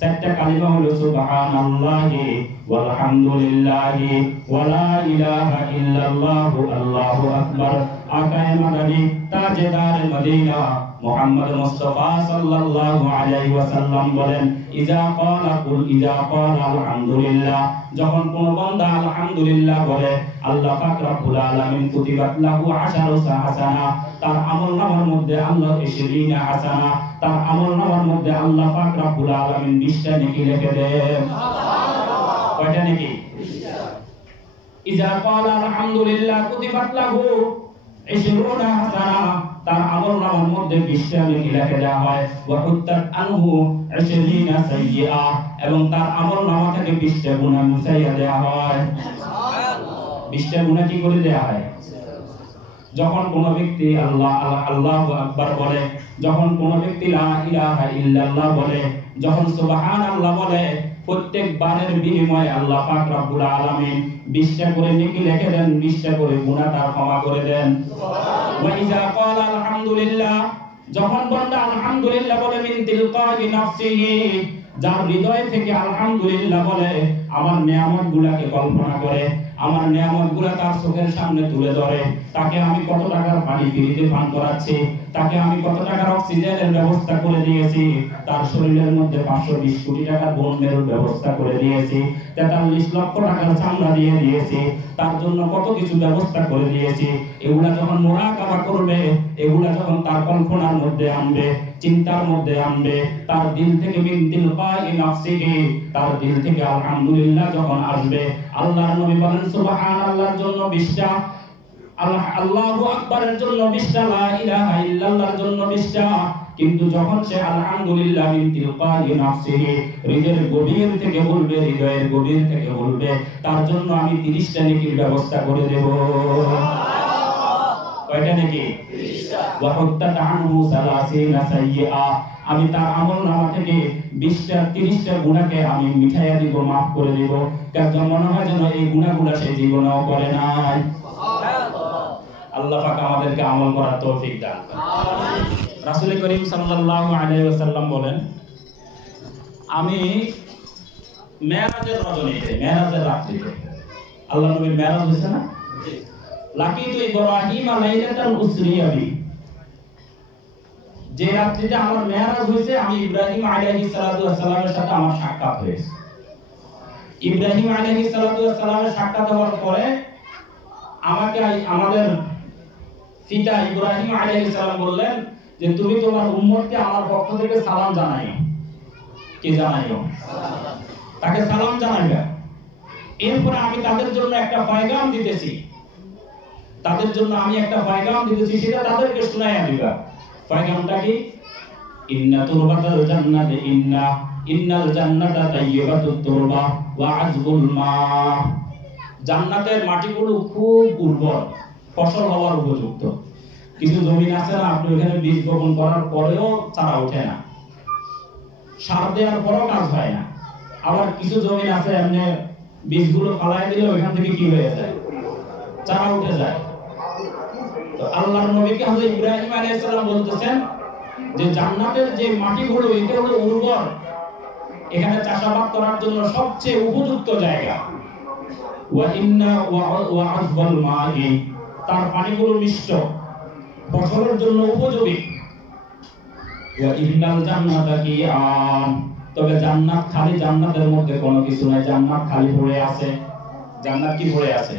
চারটা কালিমা হলো সুবহানাল্লাহি ওয়াল হামদুলিল্লাহি ওয়া লা ইলাহা ইল্লাল্লাহু, আল্লাহু আকবার, আকায়ে মাদানী তাজেদার মদিনা মুহাম্মদ মুস্তাফা সাল্লাল্লাহু আলাইহি ওয়াসাল্লাম বলেন ইজা ক্বালা আলহামদুলিল্লাহ, যখন কোন বান্দা আলহামদুলিল্লাহ বলে আল্লাহ পাক রব্বুল আলামিন কুতিবাত লাহু আশারু হাসানা, তার আমলনামার মধ্যে আল্লাহ 20 হাসানা, তার আমলনামার মধ্যে আল্লাহ পাক রব্বুল আলামিন 20টা নেকি লিখে দেন। সুবহানাল্লাহ। কয়টা নেকি? 20টা। ইজা ক্বালা আলহামদুলিল্লাহ কুতিবাত লাহু 20 হাসানা, তার আমলনামার মধ্যে 20টা নেকি লিখে দেওয়া হয়। ওয়া হুত্তাত আনহু 20 সাইয়্যা, এবং তার আমলনামা থেকে 20টা গুনাহ মুছাইয়া দেওয়া হয়। সুবহানাল্লাহ। 20টা গুনাহ কি করে দেওয়া হয়? যখন কোন ব্যক্তি আল্লাহু আকবার বলে, যখন কোন ব্যক্তি লা ইলাহা ইল্লাল্লাহ বলে, যখন সুবহানাল্লাহ বলে, প্রত্যেক বারের বিনিময়ে আল্লাহ পাক রব্বুল আলামিন 20টা করে নেকি লিখে দেন, 20টা করে গুনাহ তার ক্ষমা করে দেন। সুবহানাল্লাহ। ওয়া ইজা ক্বালা আলহামদুলিল্লাহ, যখন বান্দা আলহামদুলিল্লাহ বলে মিন তিলকাই নাফসিহি, যার হৃদয় থেকে আলহামদুলিল্লাহ বলে, আমার নিয়ামতগুলোকে কল্পনা করে, আমার নিয়ামতগুলো তার চোখের সামনে তুলে ধরে, তাকে আমি কত টাকার পানি ফ্রিতে পান করাচ্ছি, তাকে আমি কত টাকার অক্সিজেনের ব্যবস্থা করে দিয়েছি, তার শরীরের মধ্যে 520 কোটি টাকার বোন মেরুর ব্যবস্থা করে দিয়েছি, 43 লক্ষ টাকার চামড়া দিয়ে দিয়েছি, তার জন্য কত কিছু ব্যবস্থা করে দিয়েছি। এগুলা যখন মুরাকাবা করবে, এগুলা যখন তার কল্পনার মধ্যে আনবে, চিন্তার মধ্যে আনবে, তার দিল থেকে মিন তিলকাই নাফসিহি, তার দিল থেকে আলহামদুলিল্লাহ যখন আসবে, আল্লাহর নবী বলেন সুবহানাল্লাহর জন্য 20টা, আল্লাহু আকবারের জন্য 20টা, লা ইলাহা ইল্লাল্লাহর জন্য 20টা। কিন্তু যখন সে আলহামদুলিল্লাহ মিন তিলকাই নাফসিহি, হৃদয়ের গভীর থেকে বলবে, হৃদয়ের গভীর থেকে বলবে, তার জন্য আমি 30টা নেকির ব্যবস্থা করে দেব। কয়টা নেকি? 30টা। ওয়া হুত্তাত আনহু 30 সাইয়্যা, আমি তার আমলনামা থেকে 30টা গুনাহকে আমি মিটাইয়া দিব, maaf করে দেব। কারণ মনে হয় যেন এই গুনাহগুলো সে জীবনেও করে নাই। সুবহানাল্লাহ। আল্লাহ পাক আমাদেরকে আমল করার তৌফিক দান করুন। আমিন। রাসূল করিম সাল্লাল্লাহু আলাইহি ওয়াসাল্লাম বলেন, আমি মেরাজের রজনীতে, মেরাজের রাত্রিতে, আল্লাহ নবীর মেরাজ হইছে না? জি। লাকিতু ইব্রাহিম লাইলাতাল উসরিয়া বি, যে রাত্রিতে আমার মেরাজ হইছে, আমি ইব্রাহিম আলাইহিস সালাতু ওয়াস সালামের সাথে আমার সাক্ষাৎ হয়েছে। ইব্রাহিম আলাইহিস সালাতু ওয়াস সালামের সাক্ষাৎ হওয়ার পরে আমাকে আমাদের পিতা ইব্রাহিম আলাইহিস সালাম বললেন যে তুমি তোমার উম্মতকে আমার পক্ষ থেকে সালাম জানাইও। কি জানাইও? সালাম। তাকে সালাম জানাইবা। এরপর আমি তাদের জন্য একটা পয়গাম দিতেছি, তাদের জন্য আমি একটা পয়গাম দিতেছি, সেটা তাদেরকে শোনাইয়া দিবা। পয়গামটা কি? ইন্না তুরবাতাল জান্নাতি ইন্নাল জান্নাতা তাইয়্যিবাতুত তুরবা ওয়া আযবুল মা, জান্নাতের মাটিগুলো খুব উর্বর, ফসল হওয়ার উপযুক্ত। কিছু জমিন আছে না, আপনি ওখানে বীজ বপন করার পরেও চারা ওঠে না, সার দেওয়ার পরেও কাজ হয় না। আবার কিছু জমিন আছে এমনি বীজগুলো ফালাই দিলে ওখান থেকে কি হয়ে যায়? চারা উঠে যায়। তো আল্লাহর নবীকে হযরত ইব্রাহিম আলাইহিস সালাম বলতেছেন যে জান্নাতের যে মাটিগুলো এটা হলো উর্বর, এখানে চাষাবাদ করার জন্য সবচেয়ে উপযুক্ত জায়গা। ওয়া আযবাল মা'i, তার পানিগুলো মিষ্ট, ফসলের জন্য উপযোগী। ওয়া ইন্নাল জান্নাতা কিয়াম, তবে জান্নাত খালি, জান্নাতের মধ্যে কোনো কিছু নাই, জান্নাত খালি পড়ে আছে। জান্নাত কি পড়ে আছে?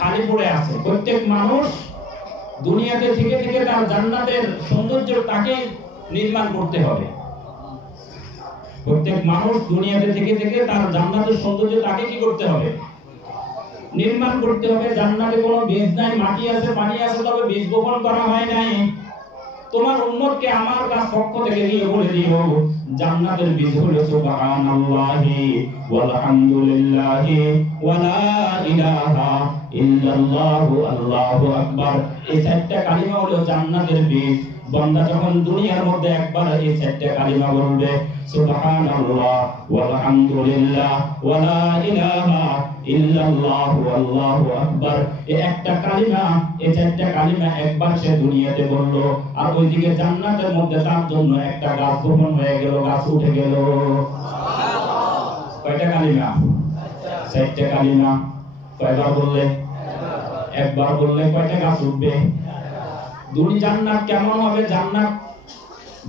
খালি পড়ে আছে। প্রত্যেক মানুষ দুনিয়াতে থেকে থেকে তার জান্নাতের সৌন্দর্য তাকে নির্মাণ করতে হবে। প্রত্যেক মানুষ দুনিয়াতে থেকে থেকে তার জান্নাতের সৌন্দর্য তাকে কি করতে হবে? নির্মাণ করতে হবে। জান্নাতে কোনো বীজ নাই, মাটি আছে, পানি আছে, তবে বীজ বপন করা হয় নাই। তোমার উম্মতকে আমার কাছ পক্ষ থেকে গিয়ে বলে দিও, জান্নাতের বীজ হলো সুবহানাল্লাহি ওয়াল হামদুলিল্লাহি ওয়া লা ইলাহা ইল্লাল্লাহু আল্লাহু আকবার। এই চারটা কালিমা হলো জান্নাতের বীজ। বান্দা যখন দুনিয়ার মধ্যে একবার এই চারটা কালিমা বলবে, সুবহানাল্লাহ ওয়াল হামদুলিল্লাহ ওয়া লা ইলাহা ইল্লাল্লাহু আল্লাহু আকবার, এই একটা কালিমা, এই চারটা কালিমা একবার সে দুনিয়াতে বললো, আর ওইদিকে জান্নাতের মধ্যে তার জন্য একটা গাছ বপন হয়ে গেল, গাছ উঠে গেল। সুবহানাল্লাহ। কয়টা কালিমা? চারটা কালিমা। কয়বার বললে? একবার বললে কয়টা গাছ উঠবে? দুই। জান্নাত কেমন হবে?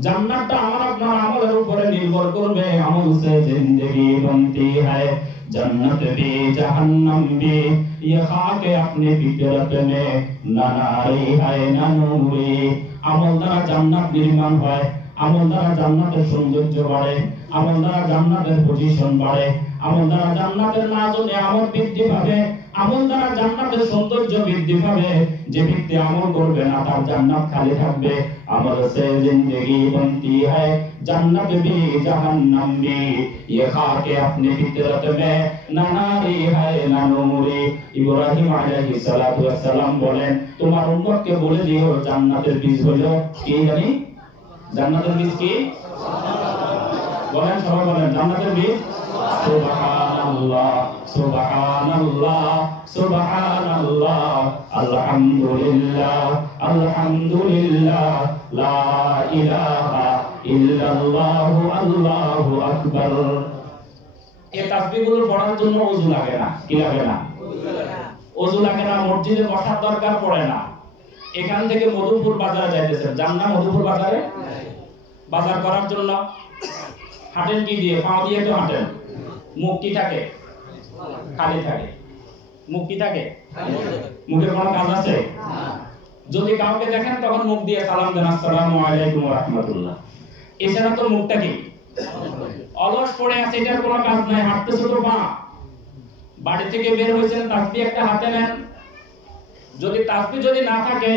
জান্নাতটা আমার আপনার আমলের উপরে নির্ভর করবে। আমল সে জিंदगी बनती है, जन्नत भी जहन्नम भी, ये खाके अपनी फितरत में, ना नारी है ना नूरी। আমল দ্বারা জান্নাত নির্মাণ হয়, আমল দ্বারা জান্নাতের সৌন্দর্য বাড়ে, আমল দ্বারা জান্নাতের পজিশন বাড়ে, আমল দ্বারা জান্নাতের নাজ ও নিয়ামত বৃদ্ধি পাবে, আমল দ্বারা জান্নাতের সৌন্দর্য বৃদ্ধি পাবে। যে ব্যক্তি আমল করবে না তার জান্নাত খালি থাকবে। আমল সে জিंदगी बनती है, जन्नत भी जहन्नम भी, ये खाके अपनी फितरत में, ना नारी है ना नूरी। ইব্রাহিম আলাইহিস সালাতু ওয়াস সালাম বলেন, তোমার উম্মতকে বলে দিও জান্নাতের বীজ হলো কি জানি? জান্নাতের বীজ কি? বলেন, সবাই বলেন, জান্নাতের বীজ সুবহানাল্লাহ সুবহানাল্লাহ সুবহানাল্লাহ, আলহামদুলিল্লাহ আলহামদুলিল্লাহ, লা ইলাহা ইল্লাল্লাহ, আল্লাহু আকবার। এই তাসবিহগুলো পড়ার জন্য ওযু লাগে না। কি লাগে না? ওযু লাগে না। মসজিদে বসার দরকার পড়ে না। এখান থেকে মধুপুর বাজারে যাইতেছেন, যান না মধুপুর বাজারে? বাজার করার জন্য হাঁটেন কি দিয়ে? পা দিয়ে তো হাঁটেন। মুখ কি থাকে? খালি থাকে। মুখ কি থাকে? মুখের কোনো কাজ আছে? যদি কাউকে দেখেন তখন মুখ দিয়ে সালাম দেন, আসসালামু আলাইকুম ওয়া রাহমাতুল্লাহ। এছাড়া তো মুখটা কি অলস পড়ে আছে, এটার কোনো কাজ নাই। হাঁটতেছে তো পা। বাড়ি থেকে বের হয়েছেন, তাসবিহ একটা হাতে নেন। যদি তাসবিহ যদি না থাকে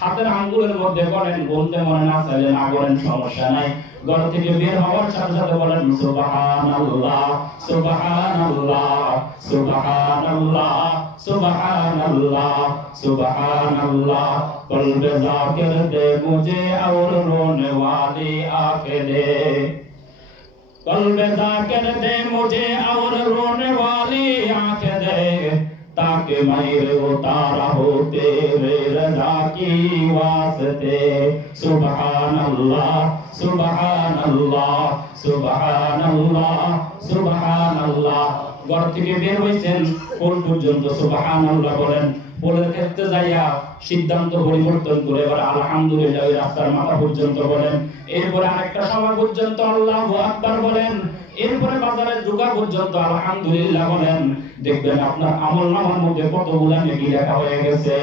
হাতের আঙ্গুলের মধ্যে করেন, বলতে মনে না চাইলে না করেন, সমস্যা নাই। ঘর থেকে বের হওয়ার সাথে সাথে বলেন সুবহানাল্লাহ সুবহানাল্লাহ সুবহানাল্লাহ সুবহানাল্লাহ সুবহানাল্লাহ, কলবে জাকির দে মুঝে और रोने वाली आंखें दे, कल्बे जाकिर दे मुझे और रोने वाली आंखें दे, ताकि मैं उतारा हो तेरे रज़ा की वास्ते। सुबहानल्लाह सुबहानल्लाह सुबहानल्लाह सुबहानल्लाह। ঘর থেকে বের হইছেন, কোন পর্যন্ত সুবহানাল্লাহ বলেন। পোলের ক্ষেত্রে যাইয়া সিদ্ধান্ত পরিবর্তন করে এবার আলহামদুলিল্লাহ ওই রাস্তার মাথা পর্যন্ত বলেন। এরপরে আরেকটা সময় পর্যন্ত আল্লাহু আকবার বলেন। এরপরে বাজারে ঢোকা পর্যন্ত আলহামদুলিল্লাহ বলেন। দেখবেন আপনার আমলনামার মধ্যে কতগুলা নেকি লেখা হয়ে গেছে।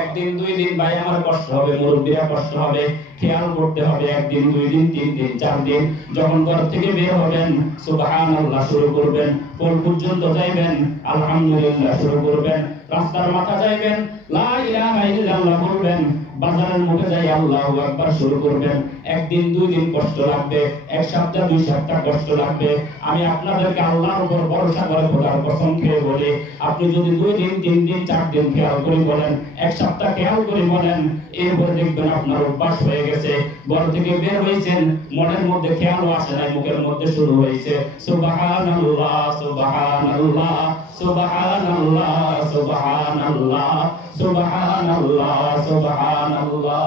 একদিন দুই দিন ভাই আমার কষ্ট হবে, মুরব্বীরা কষ্ট হবে, খেয়াল করতে হবে। একদিন দুই দিন তিন দিন চার দিন যখন ঘর থেকে বের হবেন সুবহানাল্লাহ শুরু করবেন, কোন পর্যন্ত যাইবেন আলহামদুলিল্লাহ শুরু করবেন, রাস্তার মাথা যাইবেন লা ইলাহা ইল্লাল্লাহ বলবেন, বাজারের মুখে যাই আল্লাহু আকবার শুরু করবেন। একদিন দুই দিন কষ্ট লাগবে, এক সপ্তাহ দুই সপ্তাহ কষ্ট লাগবে। আমি আপনাদেরকে আল্লাহর উপর ভরসা করে খোদার কসম খেয়ে বলি, আপনি যদি দুই দিন তিন দিন চার দিন খেয়াল করে বলেন, এক সপ্তাহ খেয়াল করে বলেন, এরপরে দেখবেন আপনার অভ্যাস হয়ে গেছে। ঘর থেকে বের হয়েছেন, মনের মধ্যে খেয়ালও আসে নাই, মুখের মধ্যে শুরু হয়েছে সুবহানাল্লাহ সুবহানাল্লাহ সুবহানাল্লাহ সুবহানাল্লাহ সুবহানাল্লাহ সুবহানাল্লাহ।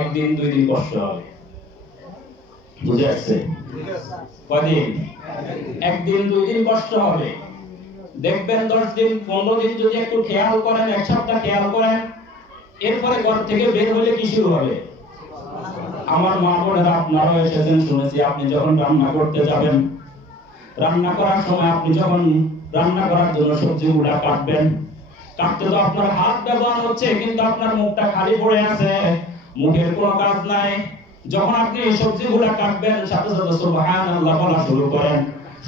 একদিন দুই দিন কষ্ট হবে, বুঝে আসছে? কয়দিন? একদিন দুই দিন কষ্ট হবে। দেখবেন 10 দিন 15 দিন যদি একটু খেয়াল করেন, এক সপ্তাহ খেয়াল করেন, এরপরে ঘর থেকে বের হলে কি শুরু হবে? আমার মা বোনেরা আপনারাও এসেছেন শুনেছি, আপনি যখন রান্না করতে যাবেন, রান্না করার সময় আপনি যখন রান্না করার জন্য সবজিগুলা কাটবেন, কাটতে তো আপনার হাত ব্যবহার হচ্ছে, কিন্তু আপনার মুখটা খালি পড়ে আছে, মুখের কোনো কাজ নাই। যখন আপনি এই সবজিগুলা কাটবেন, সাথে সাথে সুবহানাল্লাহ বলা শুরু করেন।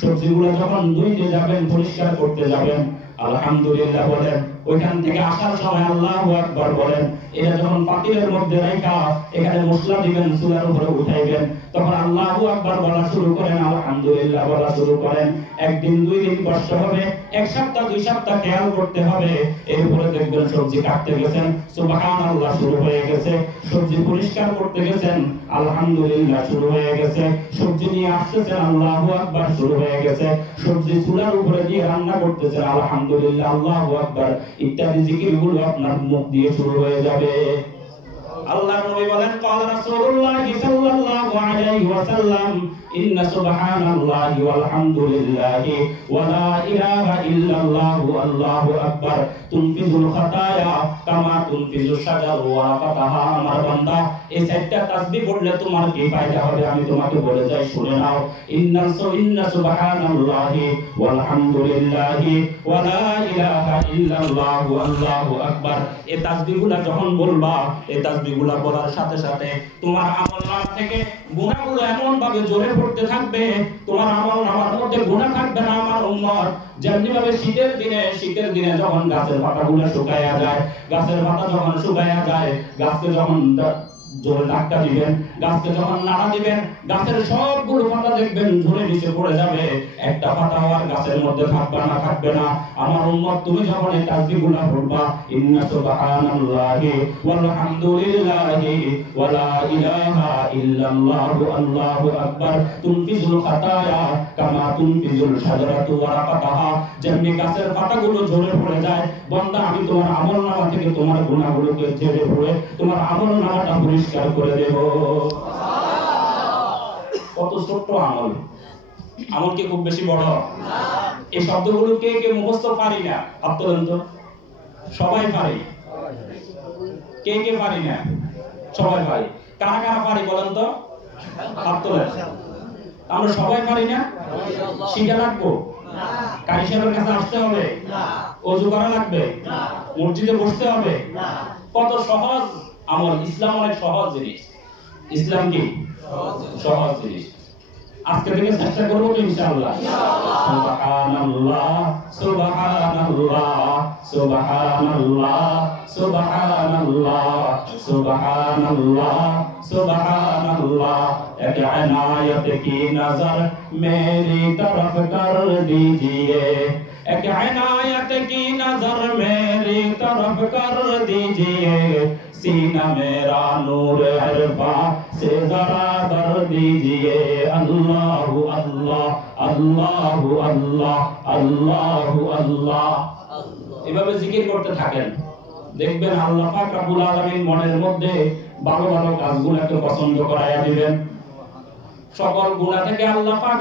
সবজিগুলো যখন ধুইতে যাবেন, পরিষ্কার করতে যাবেন, আলহামদুলিল্লাহ বলেন। ওইখান থেকে আসার সময় আল্লাহু আকবার বলেন। এটা যখন পাতিলের মধ্যে রাখা এখানে মশলা দিবেন, চুলার উপরে উঠাইবেন, তখন আল্লাহু আকবার বলা শুরু করেন, আলহামদুলিল্লাহ বলা শুরু করেন। একদিন দুই দিন কষ্ট হবে, এক সপ্তাহ দুই সপ্তাহ খেয়াল করতে হবে। এরপরে দেখবেন সবজি কাটতে গেছেন, সুবহানাল্লাহ শুরু হয়ে গেছে। সবজি পরিষ্কার করতে গেছেন, আলহামদুলিল্লাহ শুরু হয়ে গেছে। সবজি নিয়ে আসতেছেন, আল্লাহু আকবার শুরু হয়ে গেছে। সবজি চুলার উপরে দিয়ে রান্না করতেছেন, আলহামদুলিল্লাহ আল্লাহু আকবার ইত্যাদি জিকিরগুলো আপনার মুখ দিয়ে শুরু হয়ে যাবে। আল্লাহর নবী বলেন ক্বালা রাসূলুল্লাহ সাল্লাল্লাহু আলাইহি ওয়াসাল্লাম ইন্না সুবহানাল্লাহি ওয়াল হামদুলিল্লাহি ওয়া লা ইলাহা ইল্লাল্লাহু আল্লাহু আকবার তুনফিজুল খাতায়া কামা তুনফিজুশ শাজারু ওয়ারাকাতাহা। আমার বান্দা এই চারটা তাসবিহ পড়লে তোমার কি ফায়দা হবে আমি তোমাকে বলে যাই, শুনে নাও। ইন্না সুবহানাল্লাহি ওয়াল হামদুলিল্লাহি ওয়া লা ইলাহা ইল্লাল্লাহু আল্লাহু আকবার। এই তাসবিহগুলো যখন বলবা, এই তাসবিহগুলো বলার সাথে সাথে তোমার আমলনামা থেকে গুনাহগুলো এমন ভাবে জোরে পড়তে থাকবে, তোমার আমলনামার মধ্যে গুনাহ থাকবে না। আমার উম্মত যেমনি ভাবে শীতের দিনে যখন গাছের পাতাগুলো শুকায়া যায়, গাছের পাতা যখন শুকায়া যায়, গাছকে যখন জোরে ধাক্কা দিবেন, গাছকে যখন নাড়া দিবেন, গাছের সবগুলো পাতা দেখবেন ঝরে নিচে পড়ে যাবে, একটা পাতাও আর গাছের মধ্যে থাকবে না। আমার উম্মত তুমি যখন এই তাসবিহগুলো পড়বা, ইন্না সুবহানাল্লাহি ওয়াল হামদুলিল্লাহি ওয়া লা ইলাহা ইল্লাল্লাহু আল্লাহু আকবার তুনফিজুল খাতায়া কামা তুনফিজুল শাজারাতু ওয়ারাকাতাহা। যেমনি গাছের পাতাগুলো ঝরে পড়ে যায়, বান্দা আমি তোমার আমলনামা থেকে তোমার গুনাহগুলোকে ঝেড়ে পড়ে তোমার আমলনামাটা পরিষ্কার করে দেব। কত ছোট্ট আমল, আমল কি খুব বেশি বড়? এই শব্দগুলো কে কে মুখস্থ পারি না? হাত তোলেন তো। সবাই পারি? কে কে পারি না? সবাই পারি। কারা কারা পারি বলেন তো? হাত তোলেন। আমরা সবাই পারি না? শিখা লাগবো? কারি সাহেবের কাছে আসতে হবে? ওযু করা লাগবে? মসজিদে বসতে হবে? কত সহজ আমল। ইসলাম অনেক সহজ জিনিস। ইসলাম কি সহজ জিনিস। আজকে থেকে চেষ্টা করব তো ইনশাআল্লাহ। সুবহানাল্লাহ সুবহানাল্লাহ সুবহানাল্লাহ সুবহানাল্লাহ সুবহানাল্লাহ সুবহানাল্লাহ। এক ইনায়ত কি নজর মেরি तरफ कर दीजिए, एक इनायत की नजर मेरी तरफ कर दीजिए, सीना मेरा नूर अरफा से जरा भर दीजिए। अल्लाह अल्लाह अल्लाह अल्लाह अल्लाह अल्लाह। এভাবে জিকির করতে থাকেন, দেখবেন আল্লাহ পাক রব্বুল আলামিন মনের মধ্যে ভালো ভালো কাজগুলোকে পছন্দ করায়া দিবেন। সকল গুনাহ থেকে আল্লাহ পাক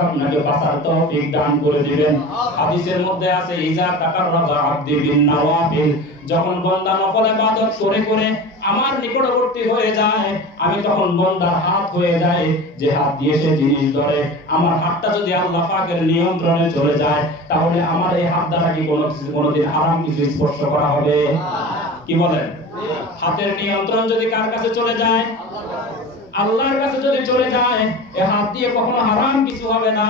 আপনাকে বাঁচার তৌফিক দান করে দিবেন। হাদিসের মধ্যে আছে ইজা তাকাররাবা আবদি বিন নওয়াফিল, যখন বান্দা নফল ইবাদত করে করে আমার নিকটবর্তী হয়ে যায়, আমি তখন বান্দার হাত হয়ে যায় যে হাত দিয়ে সে জিনিস ধরে। আমার হাতটা যদি আল্লাহ পাকের নিয়ন্ত্রণে চলে যায়, তাহলে আমার এই হাত দ্বারা কি কোনোদিন হারাম কিছু স্পর্শ করা হবে? কি বলেন? হাতের নিয়ন্ত্রণ যদি কার কাছে চলে যায়? আল্লাহর কাছে যদি চলে যায়, এই হাত দিয়ে কখনো হারাম কিছু হবে না।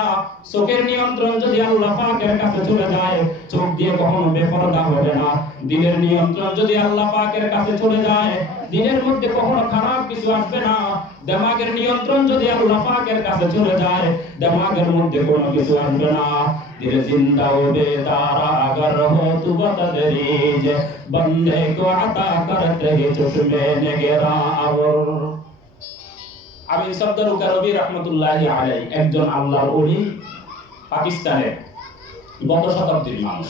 চোখের নিয়ন্ত্রণ যদি আল্লাহ পাকের কাছে চলে যায়, চোখ দিয়ে কখনো বেপরদা হবে না। দিলের নিয়ন্ত্রণ যদি আল্লাহ পাকের কাছে চলে যায়, দিনের মধ্যে কখনো খারাপ কিছু আসবে না। দিমাগের নিয়ন্ত্রণ যদি আল্লাহ পাকের কাছে চলে যায়, দিমাগের মধ্যে কোনো কিছু আসবে না। दिल जिंदा व बेदारा अगर हो तू बता दरीज, बंदे को अता करते ही चश्मे निगरावर। আমিন সফদর কারবি রাহমাতুল্লাহি আলাইহি একজন আল্লাহর ওলি, পাকিস্তানের গত শতাব্দীর মানুষ।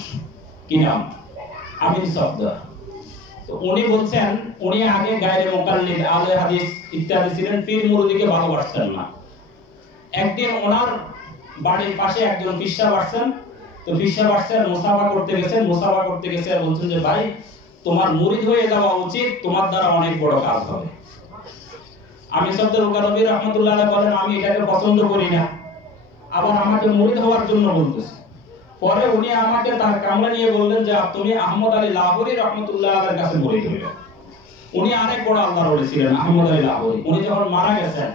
কি নাম? আমিন সফদর। তো উনি বলছেন, উনি আগে গায়রে মুকাল্লিদ, আলে হাদিস ইত্যাদি ছিলেন, পীর মুরিদিকে ভালোবাসতেন না। একদিন ওনার বাড়ির পাশে একজন পীর সাহেব আসছেন। তো পীর সাহেব আসছেন, মুসাফা করতে গেছে আর বলছেন যে ভাই, তোমার মুরিদ হয়ে যাওয়া উচিত, তোমার দ্বারা অনেক বড় কাজ হবে। আমি সফদর কারবি রাহমাতুল্লাহ আলাইহি বলেন, আমি এটাকে পছন্দ করি না, আবার আমাকে মুরিদ হওয়ার জন্য বলতেছে। পরে উনি আমাকে তার কামরা নিয়ে বললেন যে তুমি আহমদ আলী লাহোরী রাহমাতুল্লাহ আলাইহির কাছে মুরিদ হইবে। উনি অনেক বড় আল্লাহর ওলি ছিলেন আহমদ আলী লাহোরী। উনি যখন মারা গেছেন,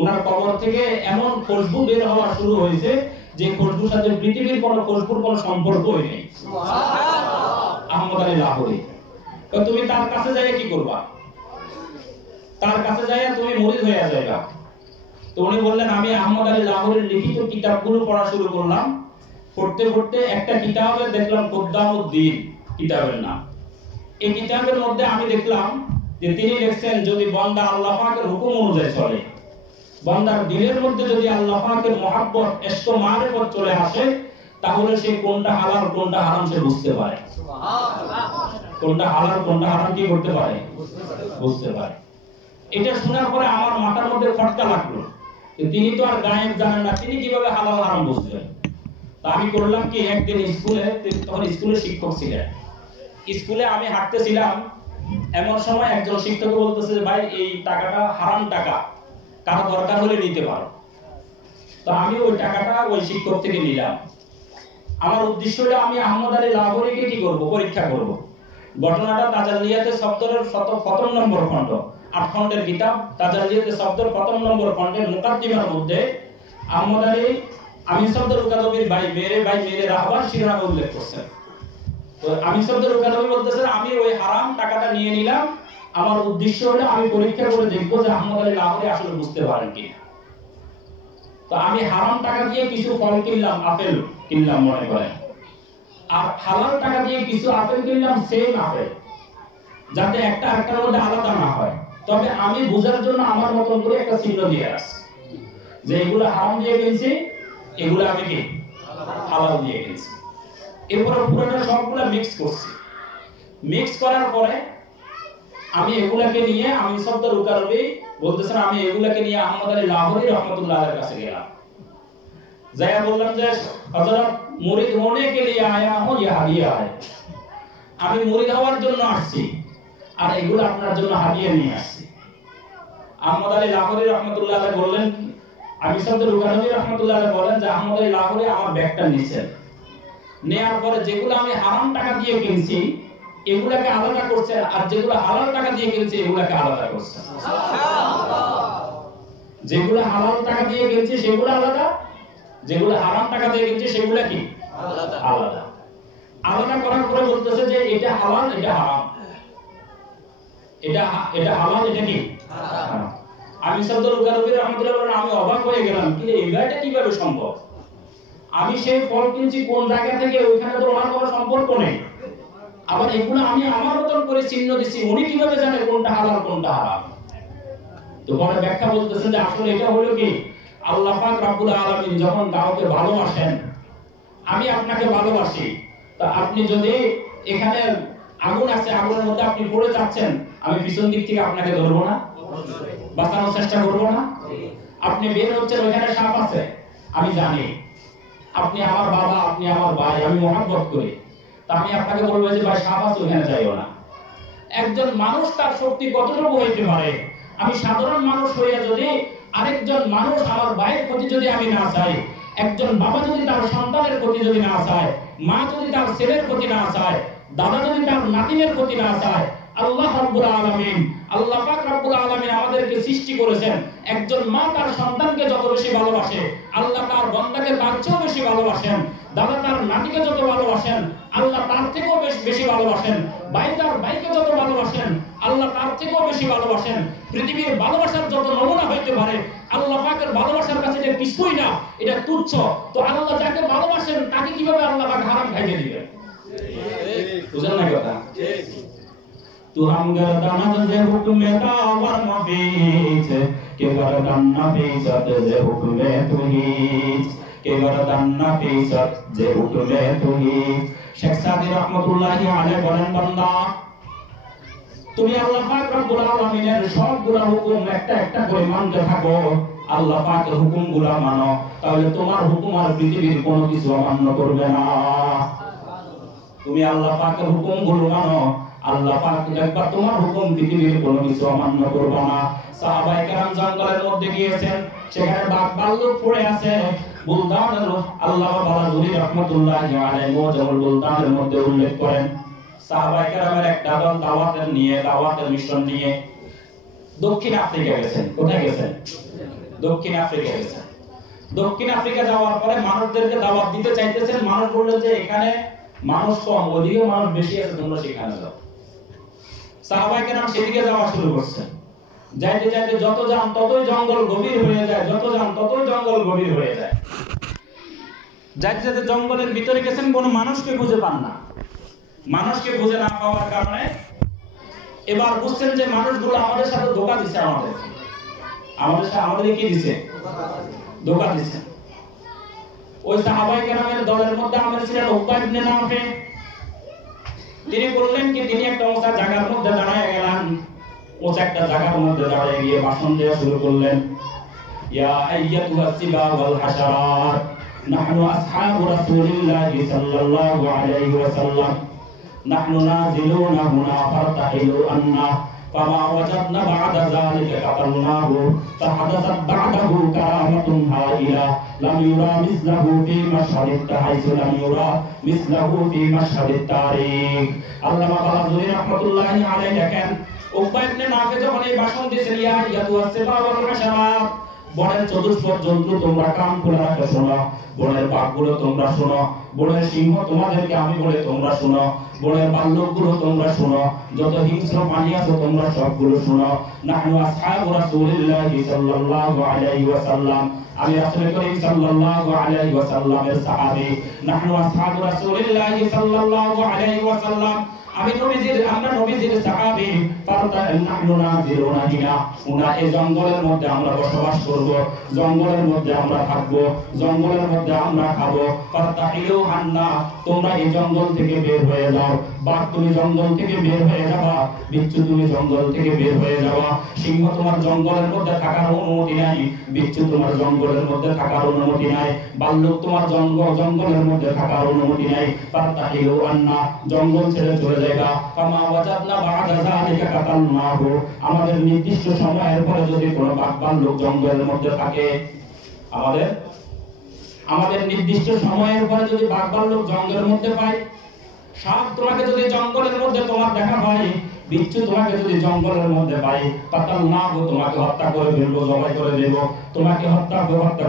ওনার কবর থেকে এমন খুশবু বের হওয়া শুরু হয়েছে যে খুশবুর সাথে পৃথিবীর কোনো খুশবুর কোনো সম্পর্কই নেই। সুবহানাল্লাহ। আহমদ আলী লাহোরী। তো তুমি তার কাছে যাই কি করবা? তার কাছে যাই তুমি মুরিদ হয়ে যাইবা। তো উনি বললেন, আমি আহমদ আলী লাহোরীর লিখিত কিতাবগুলো পড়া শুরু করলাম। পড়তে পড়তে একটা কিতাবে দেখলাম কুদ্দামুদ্দিন কিতাবের নাম। এই কিতাবের মধ্যে আমি দেখলাম যে তিনি লিখছেন, যদি বান্দা আল্লাহ পাকের হুকুম অনুযায়ী চলে, বান্দার দিলের মধ্যে যদি আল্লাহ পাকের মহব্বত, ইশক, মারিফত চলে আসে, তাহলে সে কোনটা হালাল কোনটা হারাম সে বুঝতে পারে। সুবহানাল্লাহ। কোনটা হালাল কোনটা হারাম কি করতে পারে, বুঝতে পারে। এটা শোনার পরে আমার মাথার মধ্যে খটকা লাগলো, তিনি তো আর গায়েব জানেন না, তিনি কিভাবে হালাল হারাম বুঝবেন। তা আমি করলাম কি, একদিন স্কুলে, তখন স্কুলে শিক্ষক ছিলেন, স্কুলে আমি হাঁটতেছিলাম, এমন সময় একজন শিক্ষক বলতেছে যে ভাই এই টাকাটা হারাম টাকা, কারো দরকার হলে নিতে পারো। তো আমি ওই টাকাটা ওই শিক্ষক থেকে নিলাম। আমার উদ্দেশ্য হলো আমি আহমদ আলী লাহোরীকে কি করব, পরীক্ষা করব। ঘটনাটা তাজাল্লিয়াতে শব্দের প্রথম নম্বর খণ্ড, 8 খণ্ডের কিতাব তাজাল্লিয়াতে শব্দের প্রথম নম্বর খণ্ডের মুকাদ্দিমার মধ্যে আহমদ আলী আমিন শব্দের উকাদবির ভাই মেরে রাহবার শিরোনামে উল্লেখ করছেন। তো আমিন শব্দের উকাদবি বলতেছেন আমি ওই হারাম টাকাটা নিয়ে নিলাম, আমার উদ্দেশ্য হলো আমি পরীক্ষা করে দেখব যে আহমদ আলী লাহোরী আসলে বুঝতে পারেন কিনা। তো আমি হারাম টাকা দিয়ে কিছু ফল কিনলাম, আপেল কিনলাম মনে করেন, আর হালাল টাকা দিয়ে কিছু আপেল কিনলাম, সেম আপেল, যাতে একটা আরেকটার মধ্যে আলাদা না হয়। তবে আমি বোঝার জন্য আমার মতন করে একটা চিহ্ন দিয়ে আসছি যে এগুলো হারাম দিয়ে কিনছি, এগুলো আমি কি হালাল দিয়ে কিনছি। এরপরে পুরোটা সবগুলো মিক্স করছি। মিক্স করার পরে আমি এগুলাকে নিয়ে, আমি শব্দের উকারবি বলতেছেন, আমি এগুলাকে নিয়ে আহমদ আলী লাহোরী রহমতুল্লাহর কাছে গেলাম। যাইয়া বললাম যে হযরত মুরিদ होने के लिए आया हूं, ये হাদিয়া है, আমি মুরিদ হওয়ার জন্য আসছি, আর এগুলো আপনার জন্য হাদিয়া নিয়ে আসছি। আহমদ আলী লাহোরী রহমতুল্লাহ বললেন, আমি শব্দের উকারবি রহমতুল্লাহ বলেন যে আহমদ আলী লাহোরী আমার ব্যাগটা নিছেন, নেয়ার পরে যেগুলো আমি হারাম টাকা দিয়ে কিনছি এগুলাকে আলাদা করছেন, আর যেগুলো হালাল টাকা দিয়ে কিনছি এগুলাকে আলাদা করছেন। যেগুলো হালাল টাকা দিয়ে কিনছি সেগুলো আলাদা, যেগুলো হারাম টাকা দিয়ে কিনছি সেগুলো কি আলাদা। আলাদা করার পরে বলতেছে যে এটা হালাল এটা হারাম, এটা হালাল এটা কি হারাম। আমি শব্দুল উকারবি রহমাতুল্লাহ বলেন আমি অবাক হয়ে গেলাম, কিন্তু এটা কিভাবে সম্ভব? আমি সেই ফল কিনছি কোন জায়গা থেকে, ওইখানে তো ওনার কোনো সম্পর্ক নেই। আবার এগুলো আমি আমার মতন করে চিহ্ন দিছি, উনি কিভাবে জানে কোনটা হালাল কোনটা হারাম? তো পরে ব্যাখ্যা বলতেছে যে আসলে এটা হলো কি, আল্লাহ পাক রব্বুল আলামিন যখন কাউকে ভালোবাসেন, আমি আপনাকে ভালোবাসি, তা আপনি যদি এখানে আগুন আছে, আগুনের মধ্যে আপনি পড়ে যাচ্ছেন, আমি পিছন দিক থেকে আপনাকে ধরবো না, বাঁচানোর চেষ্টা করবো না? আপনি বের হচ্ছেন, ওইখানে সাপ আছে, আমি জানি আপনি আমার বাবা, আপনি আমার ভাই, আমি মহব্বত করি, তা আমি আপনাকে বলবো যে ভাই সাপ আছে ওখানে যাইও না। একজন মানুষ তার শক্তি কতটুকু হইতে পারে, আমি সাধারণ মানুষ হইয়া যদি আরেকজন মানুষ আমার ভাইয়ের ক্ষতি যদি আমি না চাই, একজন বাবা যদি তার সন্তানের ক্ষতি যদি না চায়, মা যদি তার ছেলের ক্ষতি না চায়, দাদা যদি তার নাতিনের ক্ষতি না চায়, আল্লাহ রাব্বুল আলামিন, আল্লাহ পাক রাব্বুল আলামিন আমাদেরকে সৃষ্টি করেছেন। একজন মা তার সন্তানকে যত বেশি ভালোবাসে, আল্লাহ তার বান্দাকে তার চেয়েও বেশি ভালোবাসেন। দাদা তার নাতিকে যত ভালোবাসেন, আল্লাহ তার থেকেও বেশি ভালোবাসেন। ভাই তার ভাইকে যত ভালোবাসেন, আল্লাহ তার থেকেও বেশি ভালোবাসেন। পৃথিবীর ভালোবাসার যত নমুনা হইতে পারে, আল্লাহ পাকের ভালোবাসার কাছে এটা কিছুই না, এটা তুচ্ছ। তো আল্লাহ যাকে ভালোবাসেন তাকে কিভাবে আল্লাহ পাক হারাম খাইয়ে দিবেন? বুঝেন না কথা? तू हम गर्दन जे हुक्म दावर मफीज के गर्दन नफीसत जे हुक्म तुहीज के गर्दन नफीसत जे हुक्म तुहीज। शेख सादी रहमतुल्लाहि अलैहि বলেন, বান্দা তুমি আল্লাহ পাক রব্বুল আলামিনের সবগুলা হুকুম একটা একটা করে মানতে থাকো, আল্লাহ পাকের হুকুমগুলা মানো, তাহলে তোমার হুকুম আর পৃথিবীর কোনো কিছু অমান্য করবে না। তুমি আল্লাহ পাকের হুকুমগুলো মানো, আল্লাহ পাক দেখবা তোমার হুকুম পৃথিবীর কোনো কিছু অমান্য করবে না। সাহাবায়ে কেরাম জঙ্গলের মধ্যে গিয়েছেন, সেখানে বাঘ ভাল্লুক পড়ে আছে। বুলদানের আল্লাহ বালাজুরি রাহমাতুল্লাহি আলাইহি মুজামুল বুলদানের মধ্যে উল্লেখ করেন, সাহাবায়ে কেরামের একটা দল দাওয়াতের মিশন নিয়ে দক্ষিণ আফ্রিকা গেছেন। কোথায় গেছেন? দক্ষিণ আফ্রিকা গেছেন। দক্ষিণ আফ্রিকা যাওয়ার পরে মানুষদেরকে দাওয়াত দিতে চাইতেছেন। মানুষ বলল যে এখানে মানুষ কম, ওদিকে মানুষ বেশি আছে, তোমরা সেখানে যাও। সাহাবায়ে কেরাম সেদিকে যাওয়া শুরু করছেন। যাইতে যাইতে যত যান ততই জঙ্গল গভীর হয়ে যায়, যত যান ততই জঙ্গল গভীর হয়ে যায়। যাইতে যাইতে জঙ্গলের ভিতরে গেছেন, কোনো মানুষকে খুঁজে পান না। মানুষকে খুঁজে না পাওয়ার কারণে এবার বুঝছেন যে মানুষগুলো আমাদের সাথে ধোঁকা দিচ্ছে, আমাদের কি দিচ্ছে? ধোঁকা দিচ্ছে। ওই সাহাবায়ে কেরামের দলের মধ্যে আমাদের ছিলেন উকবা ইবনে নাফি। তিনি বললেন কি তিনি একটা ওসা জায়গার মধ্যে দাঁড়ায় গেলেন, ওসা একটা জায়গার মধ্যে দাঁড়ায় গিয়ে ভাষণ দেওয়া শুরু করলেন। ইয়া আইয়াতুহাস সিবা ওয়াল হাশারাত নাহনু আসহাবু রাসূলিল্লাহি সাল্লাল্লাহু আলাইহি ওয়াসাল্লাম নাহনু নাযিলুনা হুনা ফারতাহিলু আন্না فما وجدنا بعد ذلك قتلناه فحدثت بعده كرامة هائلة لم يرى مثله في مشهد حيث لم يرى مثله في مشهد التاريخ আল্লামা বালাজুরি রাহমাতুল্লাহি আলাইহি দেখেন উকবা ইবনে নাফি যখন এই ভাষণ দিয়েছেন ইয়া আইয়াতুহাস সিবা ওয়াল হাশারাত, বনের চতুষ্পদ জন্তু তোমরা কান খুলে রাখো শোনো, বনের বাঘগুলো তোমরা শোনো, বনের সিংহ তোমাদেরকে আমি বলে তোমরা শোনো, বনের ভাল্লুকগুলো তোমরা শোনো, যত হিংস্র প্রাণী আছে তোমরা সবগুলো শোনো। নাহনু আসহাবু রাসূলিল্লাহি সাল্লাল্লাহু আলাইহি ওয়াসাল্লাম, আমি রাসূল করিম সাল্লাল্লাহু আলাইহি ওয়াসাল্লামের সাহাবী। নাহনু আসহাবু রাসূলিল্লাহি সাল্লাল্লাহু আলাইহি ওয়াসাল্লাম, আমি নবীজির আমরা নবীজির সাহাবী। ফারতা নাহনু নাযিরুনা হিনা, উনা এই জঙ্গলের মধ্যে আমরা বসবাস করব, জঙ্গলের মধ্যে আমরা থাকব, জঙ্গলের মধ্যে আমরা খাবো। ফারতাহিলু আন্না, তোমরা এই জঙ্গল থেকে বের হয়ে যাও। বাঘ তুমি জঙ্গল থেকে বের হয়ে যাবা, বিচ্ছু তুমি জঙ্গল থেকে বের হয়ে যাবা। সিংহ তোমার জঙ্গলের মধ্যে থাকার অনুমতি নাই, বিচ্ছু তোমার জঙ্গলের মধ্যে থাকার অনুমতি নাই, ভাল্লুক তোমার জঙ্গলের মধ্যে থাকার অনুমতি নাই। ফারতাহিলু আন্না, জঙ্গল ছেড়ে চলে যাবা। ফামা ওয়াজাদনা বা'দা যালিকা কাতালনাহু, আমাদের নির্দিষ্ট সময়ের পরে যদি কোনো বাঘ ভাল্লুক জঙ্গলের মধ্যে থাকে, আমাদের নির্দিষ্ট সময়ের পরে যদি বাঘ ভাল্লুক জঙ্গলের মধ্যে পাই, সাপ তোমাকে যদি জঙ্গলের মধ্যে তোমার দেখা হয়, বিচ্ছু তোমাকে যদি জঙ্গলের মধ্যে পাই, কাতালনাহু, তোমাকে হত্যা করে ফেলবো, জবাই করে দেব, তোমাকে হত্যা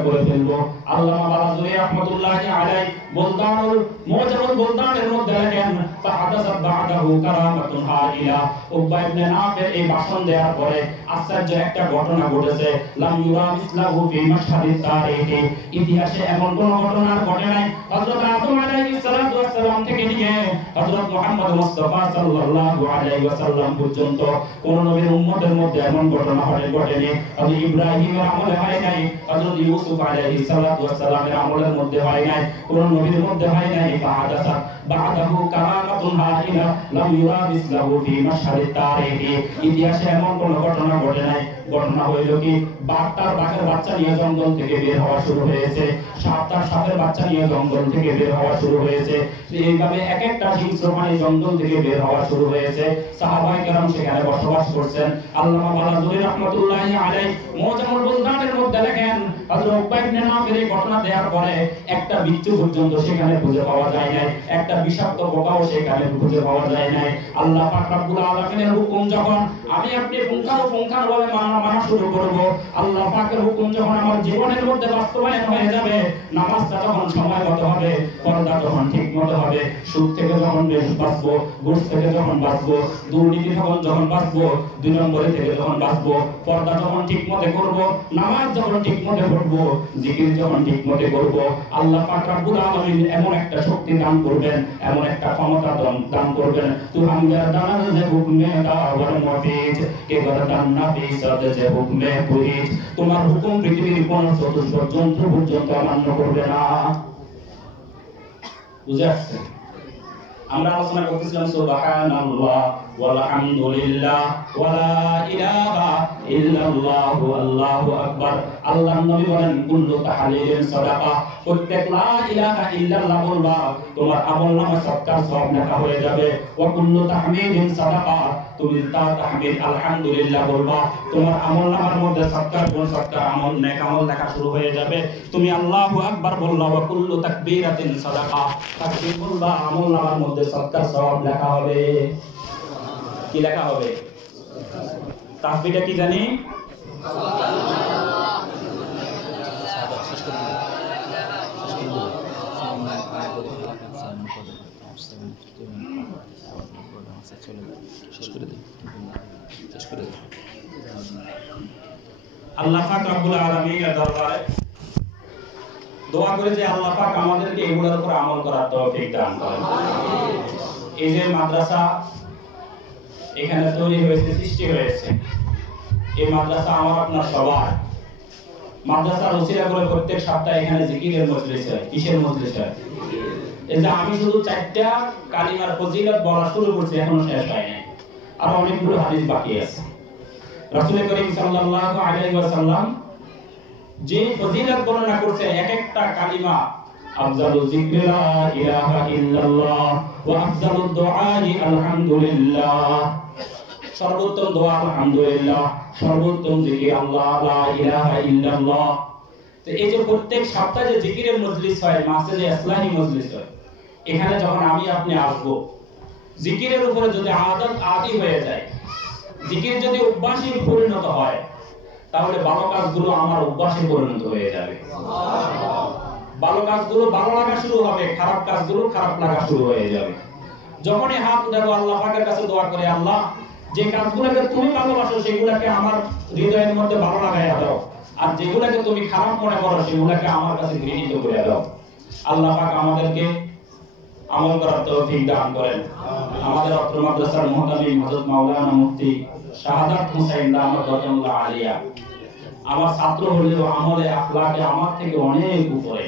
করে ফেলবো। আল্লামা বালাজুরি রাহমাতুল্লাহি আলাইহি বুলদানুল মুজামুল বুলদানের মধ্যে লেখেন ফাহাদাসাত বা'দাহু কারামাতুন হাইলা, উকবা ইবনে নাফি এই ভাষণ দেওয়ার পরে আশ্চর্য একটা ঘটনা ঘটেছে। লাম ইউরা মিসলাহু ফি মাশহাদিত তারিখি, ইতিহাসে এমন কোন ঘটনা ঘটে নাই। হযরত আদম আলাইহিস সালাতু ওয়াস সালাম থেকে নিয়ে হযরত মুহাম্মদ মুস্তাফা সাল্লাল্লাহু আলাইহি ওয়াসাল্লাম পর্যন্ত কোন নবীর উম্মতের মধ্যে এমন ঘটনা ঘটেনি। হযরত ইব্রাহিমের আমলে হয় নাই, হযরত ইউসুফ আলাইহিস সালাতু ওয়াস সালামের আমলের মধ্যে হয় নাই, কোন নবীর মধ্যে হয় নাই। ফাহাদাসাত বা'দাহু কারামাতুন হাইলা লাম ইউরা মিসলাহু ফি মাশহাদিত তারিখি, ইতিহাসে এমন কোন ঘটনা ঘটে নাই। ঘটনা হইল কি, বাঘের বাচ্চা নিয়ে জঙ্গল থেকে বের হওয়া শুরু হয়েছে, সাপের বাচ্চা নিয়ে জঙ্গল থেকে বের হওয়া শুরু হয়েছে, এইভাবে এক একটা হিংস্র প্রাণী জঙ্গল থেকে বের হওয়া শুরু হয়েছে। সাহাবায়ে কেরাম সেখানে বসবাস করছেন। আল্লামা বালাজুরি রাহমাতুল্লাহি আলাইহি মুজামুল বুলদানের মধ্যে লেখেন হযরত উকবা ইবনে নাফির এই ঘটনা দেওয়ার পরে একটা বিচ্ছু পর্যন্ত সেখানে খুঁজে পাওয়া যায় নাই, একটা বিষাক্ত পোকাও সেখানে খুঁজে পাওয়া যায় নাই। আল্লাহ পাক রব্বুল আলামিনের হুকুম যখন আমি আপনি পুঙ্খানুপুঙ্খানুভাবে মানা শুরু করব, আল্লাহ পাকের হুকুম যখন আমার জীবনের মধ্যে বাস্তবায়ন হয়ে যাবে, নামাজটা যখন সময় মতো হবে, পর্দা যখন ঠিক মতো হবে, সুদ থেকে যখন বাঁচবো, ঘুষ থেকে যখন বাঁচবো, দুর্নীতি যখন বাঁচবো, 2 নম্বরে থেকে যখন বাঁচবো, পর্দা যখন ঠিক মতো করব, নামাজ যখন ঠিক মতো পড়বো, জিকির যখন ঠিক মতো করব, আল্লাহ পাক রব্বুল আলামিন এমন একটা শক্তি দান করবেন, এমন একটা ক্ষমতা দান করবেন। তু হামদার দানার যে হুকমে দাওয়ার মফিজ কে গরদান নাফিসাত যে হুকমে পুরিজ, তোমার হুকুম পৃথিবীর কোন চতুষ্পদ জন্তু পর্যন্ত অমান্য করবে না। বুঝে আসছে? আমরা আলোচনা করতেছিলাম সুবহানাল্লাহ ওয়াল হামদুলিল্লাহ ওয়ালা ইলাহা ইল্লাল্লাহু আল্লাহু আকবার। আল্লাহর নবী বলেন কুল্লু তাহলিলিন সাদাকা, প্রত্যেক লা ইলাহা ইল্লাল্লাহ বলবা তোমার আমলনামা সদকার সওয়াব লেখা হয়ে যাবে। ওয়া কুল্লু তাহমিদিন সাদাকা, তুমি তাহমিদ আলহামদুলিল্লাহ বলবা তোমার আমলনামার মধ্যে সদকার আমল নেক আমল লেখা শুরু হয়ে যাবে। তুমি আল্লাহু আকবার বললা, ওয়া কুল্লু তাকবীরাতিন সাদাকা, তাকবীর বলবা আমলনামার মধ্যে সদকার সওয়াব লেখা হবে। কি লেখা হবে? তাসবিহটা কি জানি? আল্লাহ পাক রব্বুল আলামিনের দরবারে দোয়া করে যে আল্লাহ পাক আমাদেরকে এগুলোর উপর আমল করার তৌফিক দান করেন। এই যে মাদ্রাসা এখানে তৈরি হয়েছে, সৃষ্টি হয়েছে, এই মাদ্রাসা আমার আপনার সবার। মাদ্রাসার ওসিলা করে প্রত্যেক সপ্তাহে এখানে জিকিরের মজলিস হয়। কিসের মজলিস হয়? এই যে আমি শুধু 4টা কালিমার ফজিলত বলা শুরু করছি, এখনো শেষ হয় নাই, আর অনেকগুলো হাদিস বাকি আছে। রাসূল করিম সাল্লাল্লাহু আলাইহি ওয়াসাল্লাম যে ফজিলত বর্ণনা করছে, এক একটা কালিমা আফজালু যিকরি লা ইলাহা ইল্লাল্লাহ ওয়া আফজালুদ দুআই আলহামদুলিল্লাহ, সর্বোত্তম দোয়া আলহামদুলিল্লাহ, সর্বোত্তম জিকির আল্লাহ লা ইলাহা ইল্লাল্লাহ। তো এই যে প্রত্যেক সপ্তাহে যে জিকিরের মজলিস হয়, মাসে যে ইসলাহি মজলিস হয়, এখানে যখন আমি আপনি আসব, জিকিরের উপরে যদি আদি হয়ে যায়, জিকির যদি অভ্যাসে পরিণত হয়, তাহলে ভালো কাজগুলো আমার অভ্যাসে পরিণত হয়ে যাবে। ভালো কাজগুলো ভালো লাগা শুরু হবে, খারাপ কাজগুলো খারাপ লাগা শুরু হয়ে যাবে। যখনই হাত উঠাবো আল্লাহ পাকের কাছে দোয়া করে, আল্লাহ যে কাজগুলোকে তুমি ভালোবাসো সেগুলোকে আমার হৃদয়ের মধ্যে ভালো লাগাইয়া দাও, আর যেগুলোকে তুমি খারাপ মনে করো সেগুলোকে আমার কাছে ঘৃণিত করে দাও। আল্লাহ পাক আমাদেরকে আমল করার তৌফিক দান করেন। আমাদের অত্র মাদ্রাসার মুহতামিম হযরত মাওলানা মুফতি শাহাদাত হুসাইন দামাত বরকাতুল্লাহ আলিয়া আমার ছাত্র হলেও আমলে আখলাকে আমার থেকে অনেক উপরে।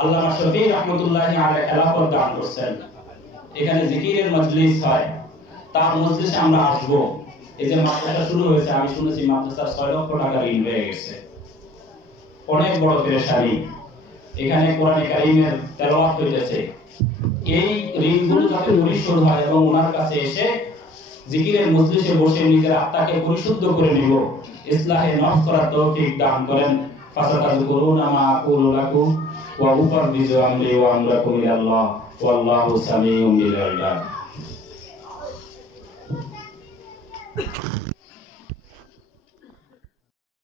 আল্লামা শফি রাহমাতুল্লাহি আলাইহি খেলাফত দান করেছেন। এখানে জিকিরের মজলিস হয়, তার মজলিসে আমরা আসব। এই যে মাদ্রাসা শুরু হয়েছে, আমি শুনেছি মাদ্রাসার 6 লক্ষ টাকা ঋণ হয়ে গেছে, অনেক বড় পেরেশানি। এখানে কোরআনে কারীমের তেলাওয়াত হইতেছে, এই ঋণগুলো যাতে পরিশোধ হয় এবং ওনার কাছে এসে জিকিরের মজলিসে বসে নিজের আত্মাকে পরিশুদ্ধ করে নিব, ইসলাহে নফস করার তৌফিক দান করেন। ফাসাতাযকুরুনা মা আকুলু লাকুম ওয়া উফারবিজু আমরি ওয়া আমরাকুম ইলাল্লাহ ওয়াল্লাহু সামিউম বিল ইবাদ।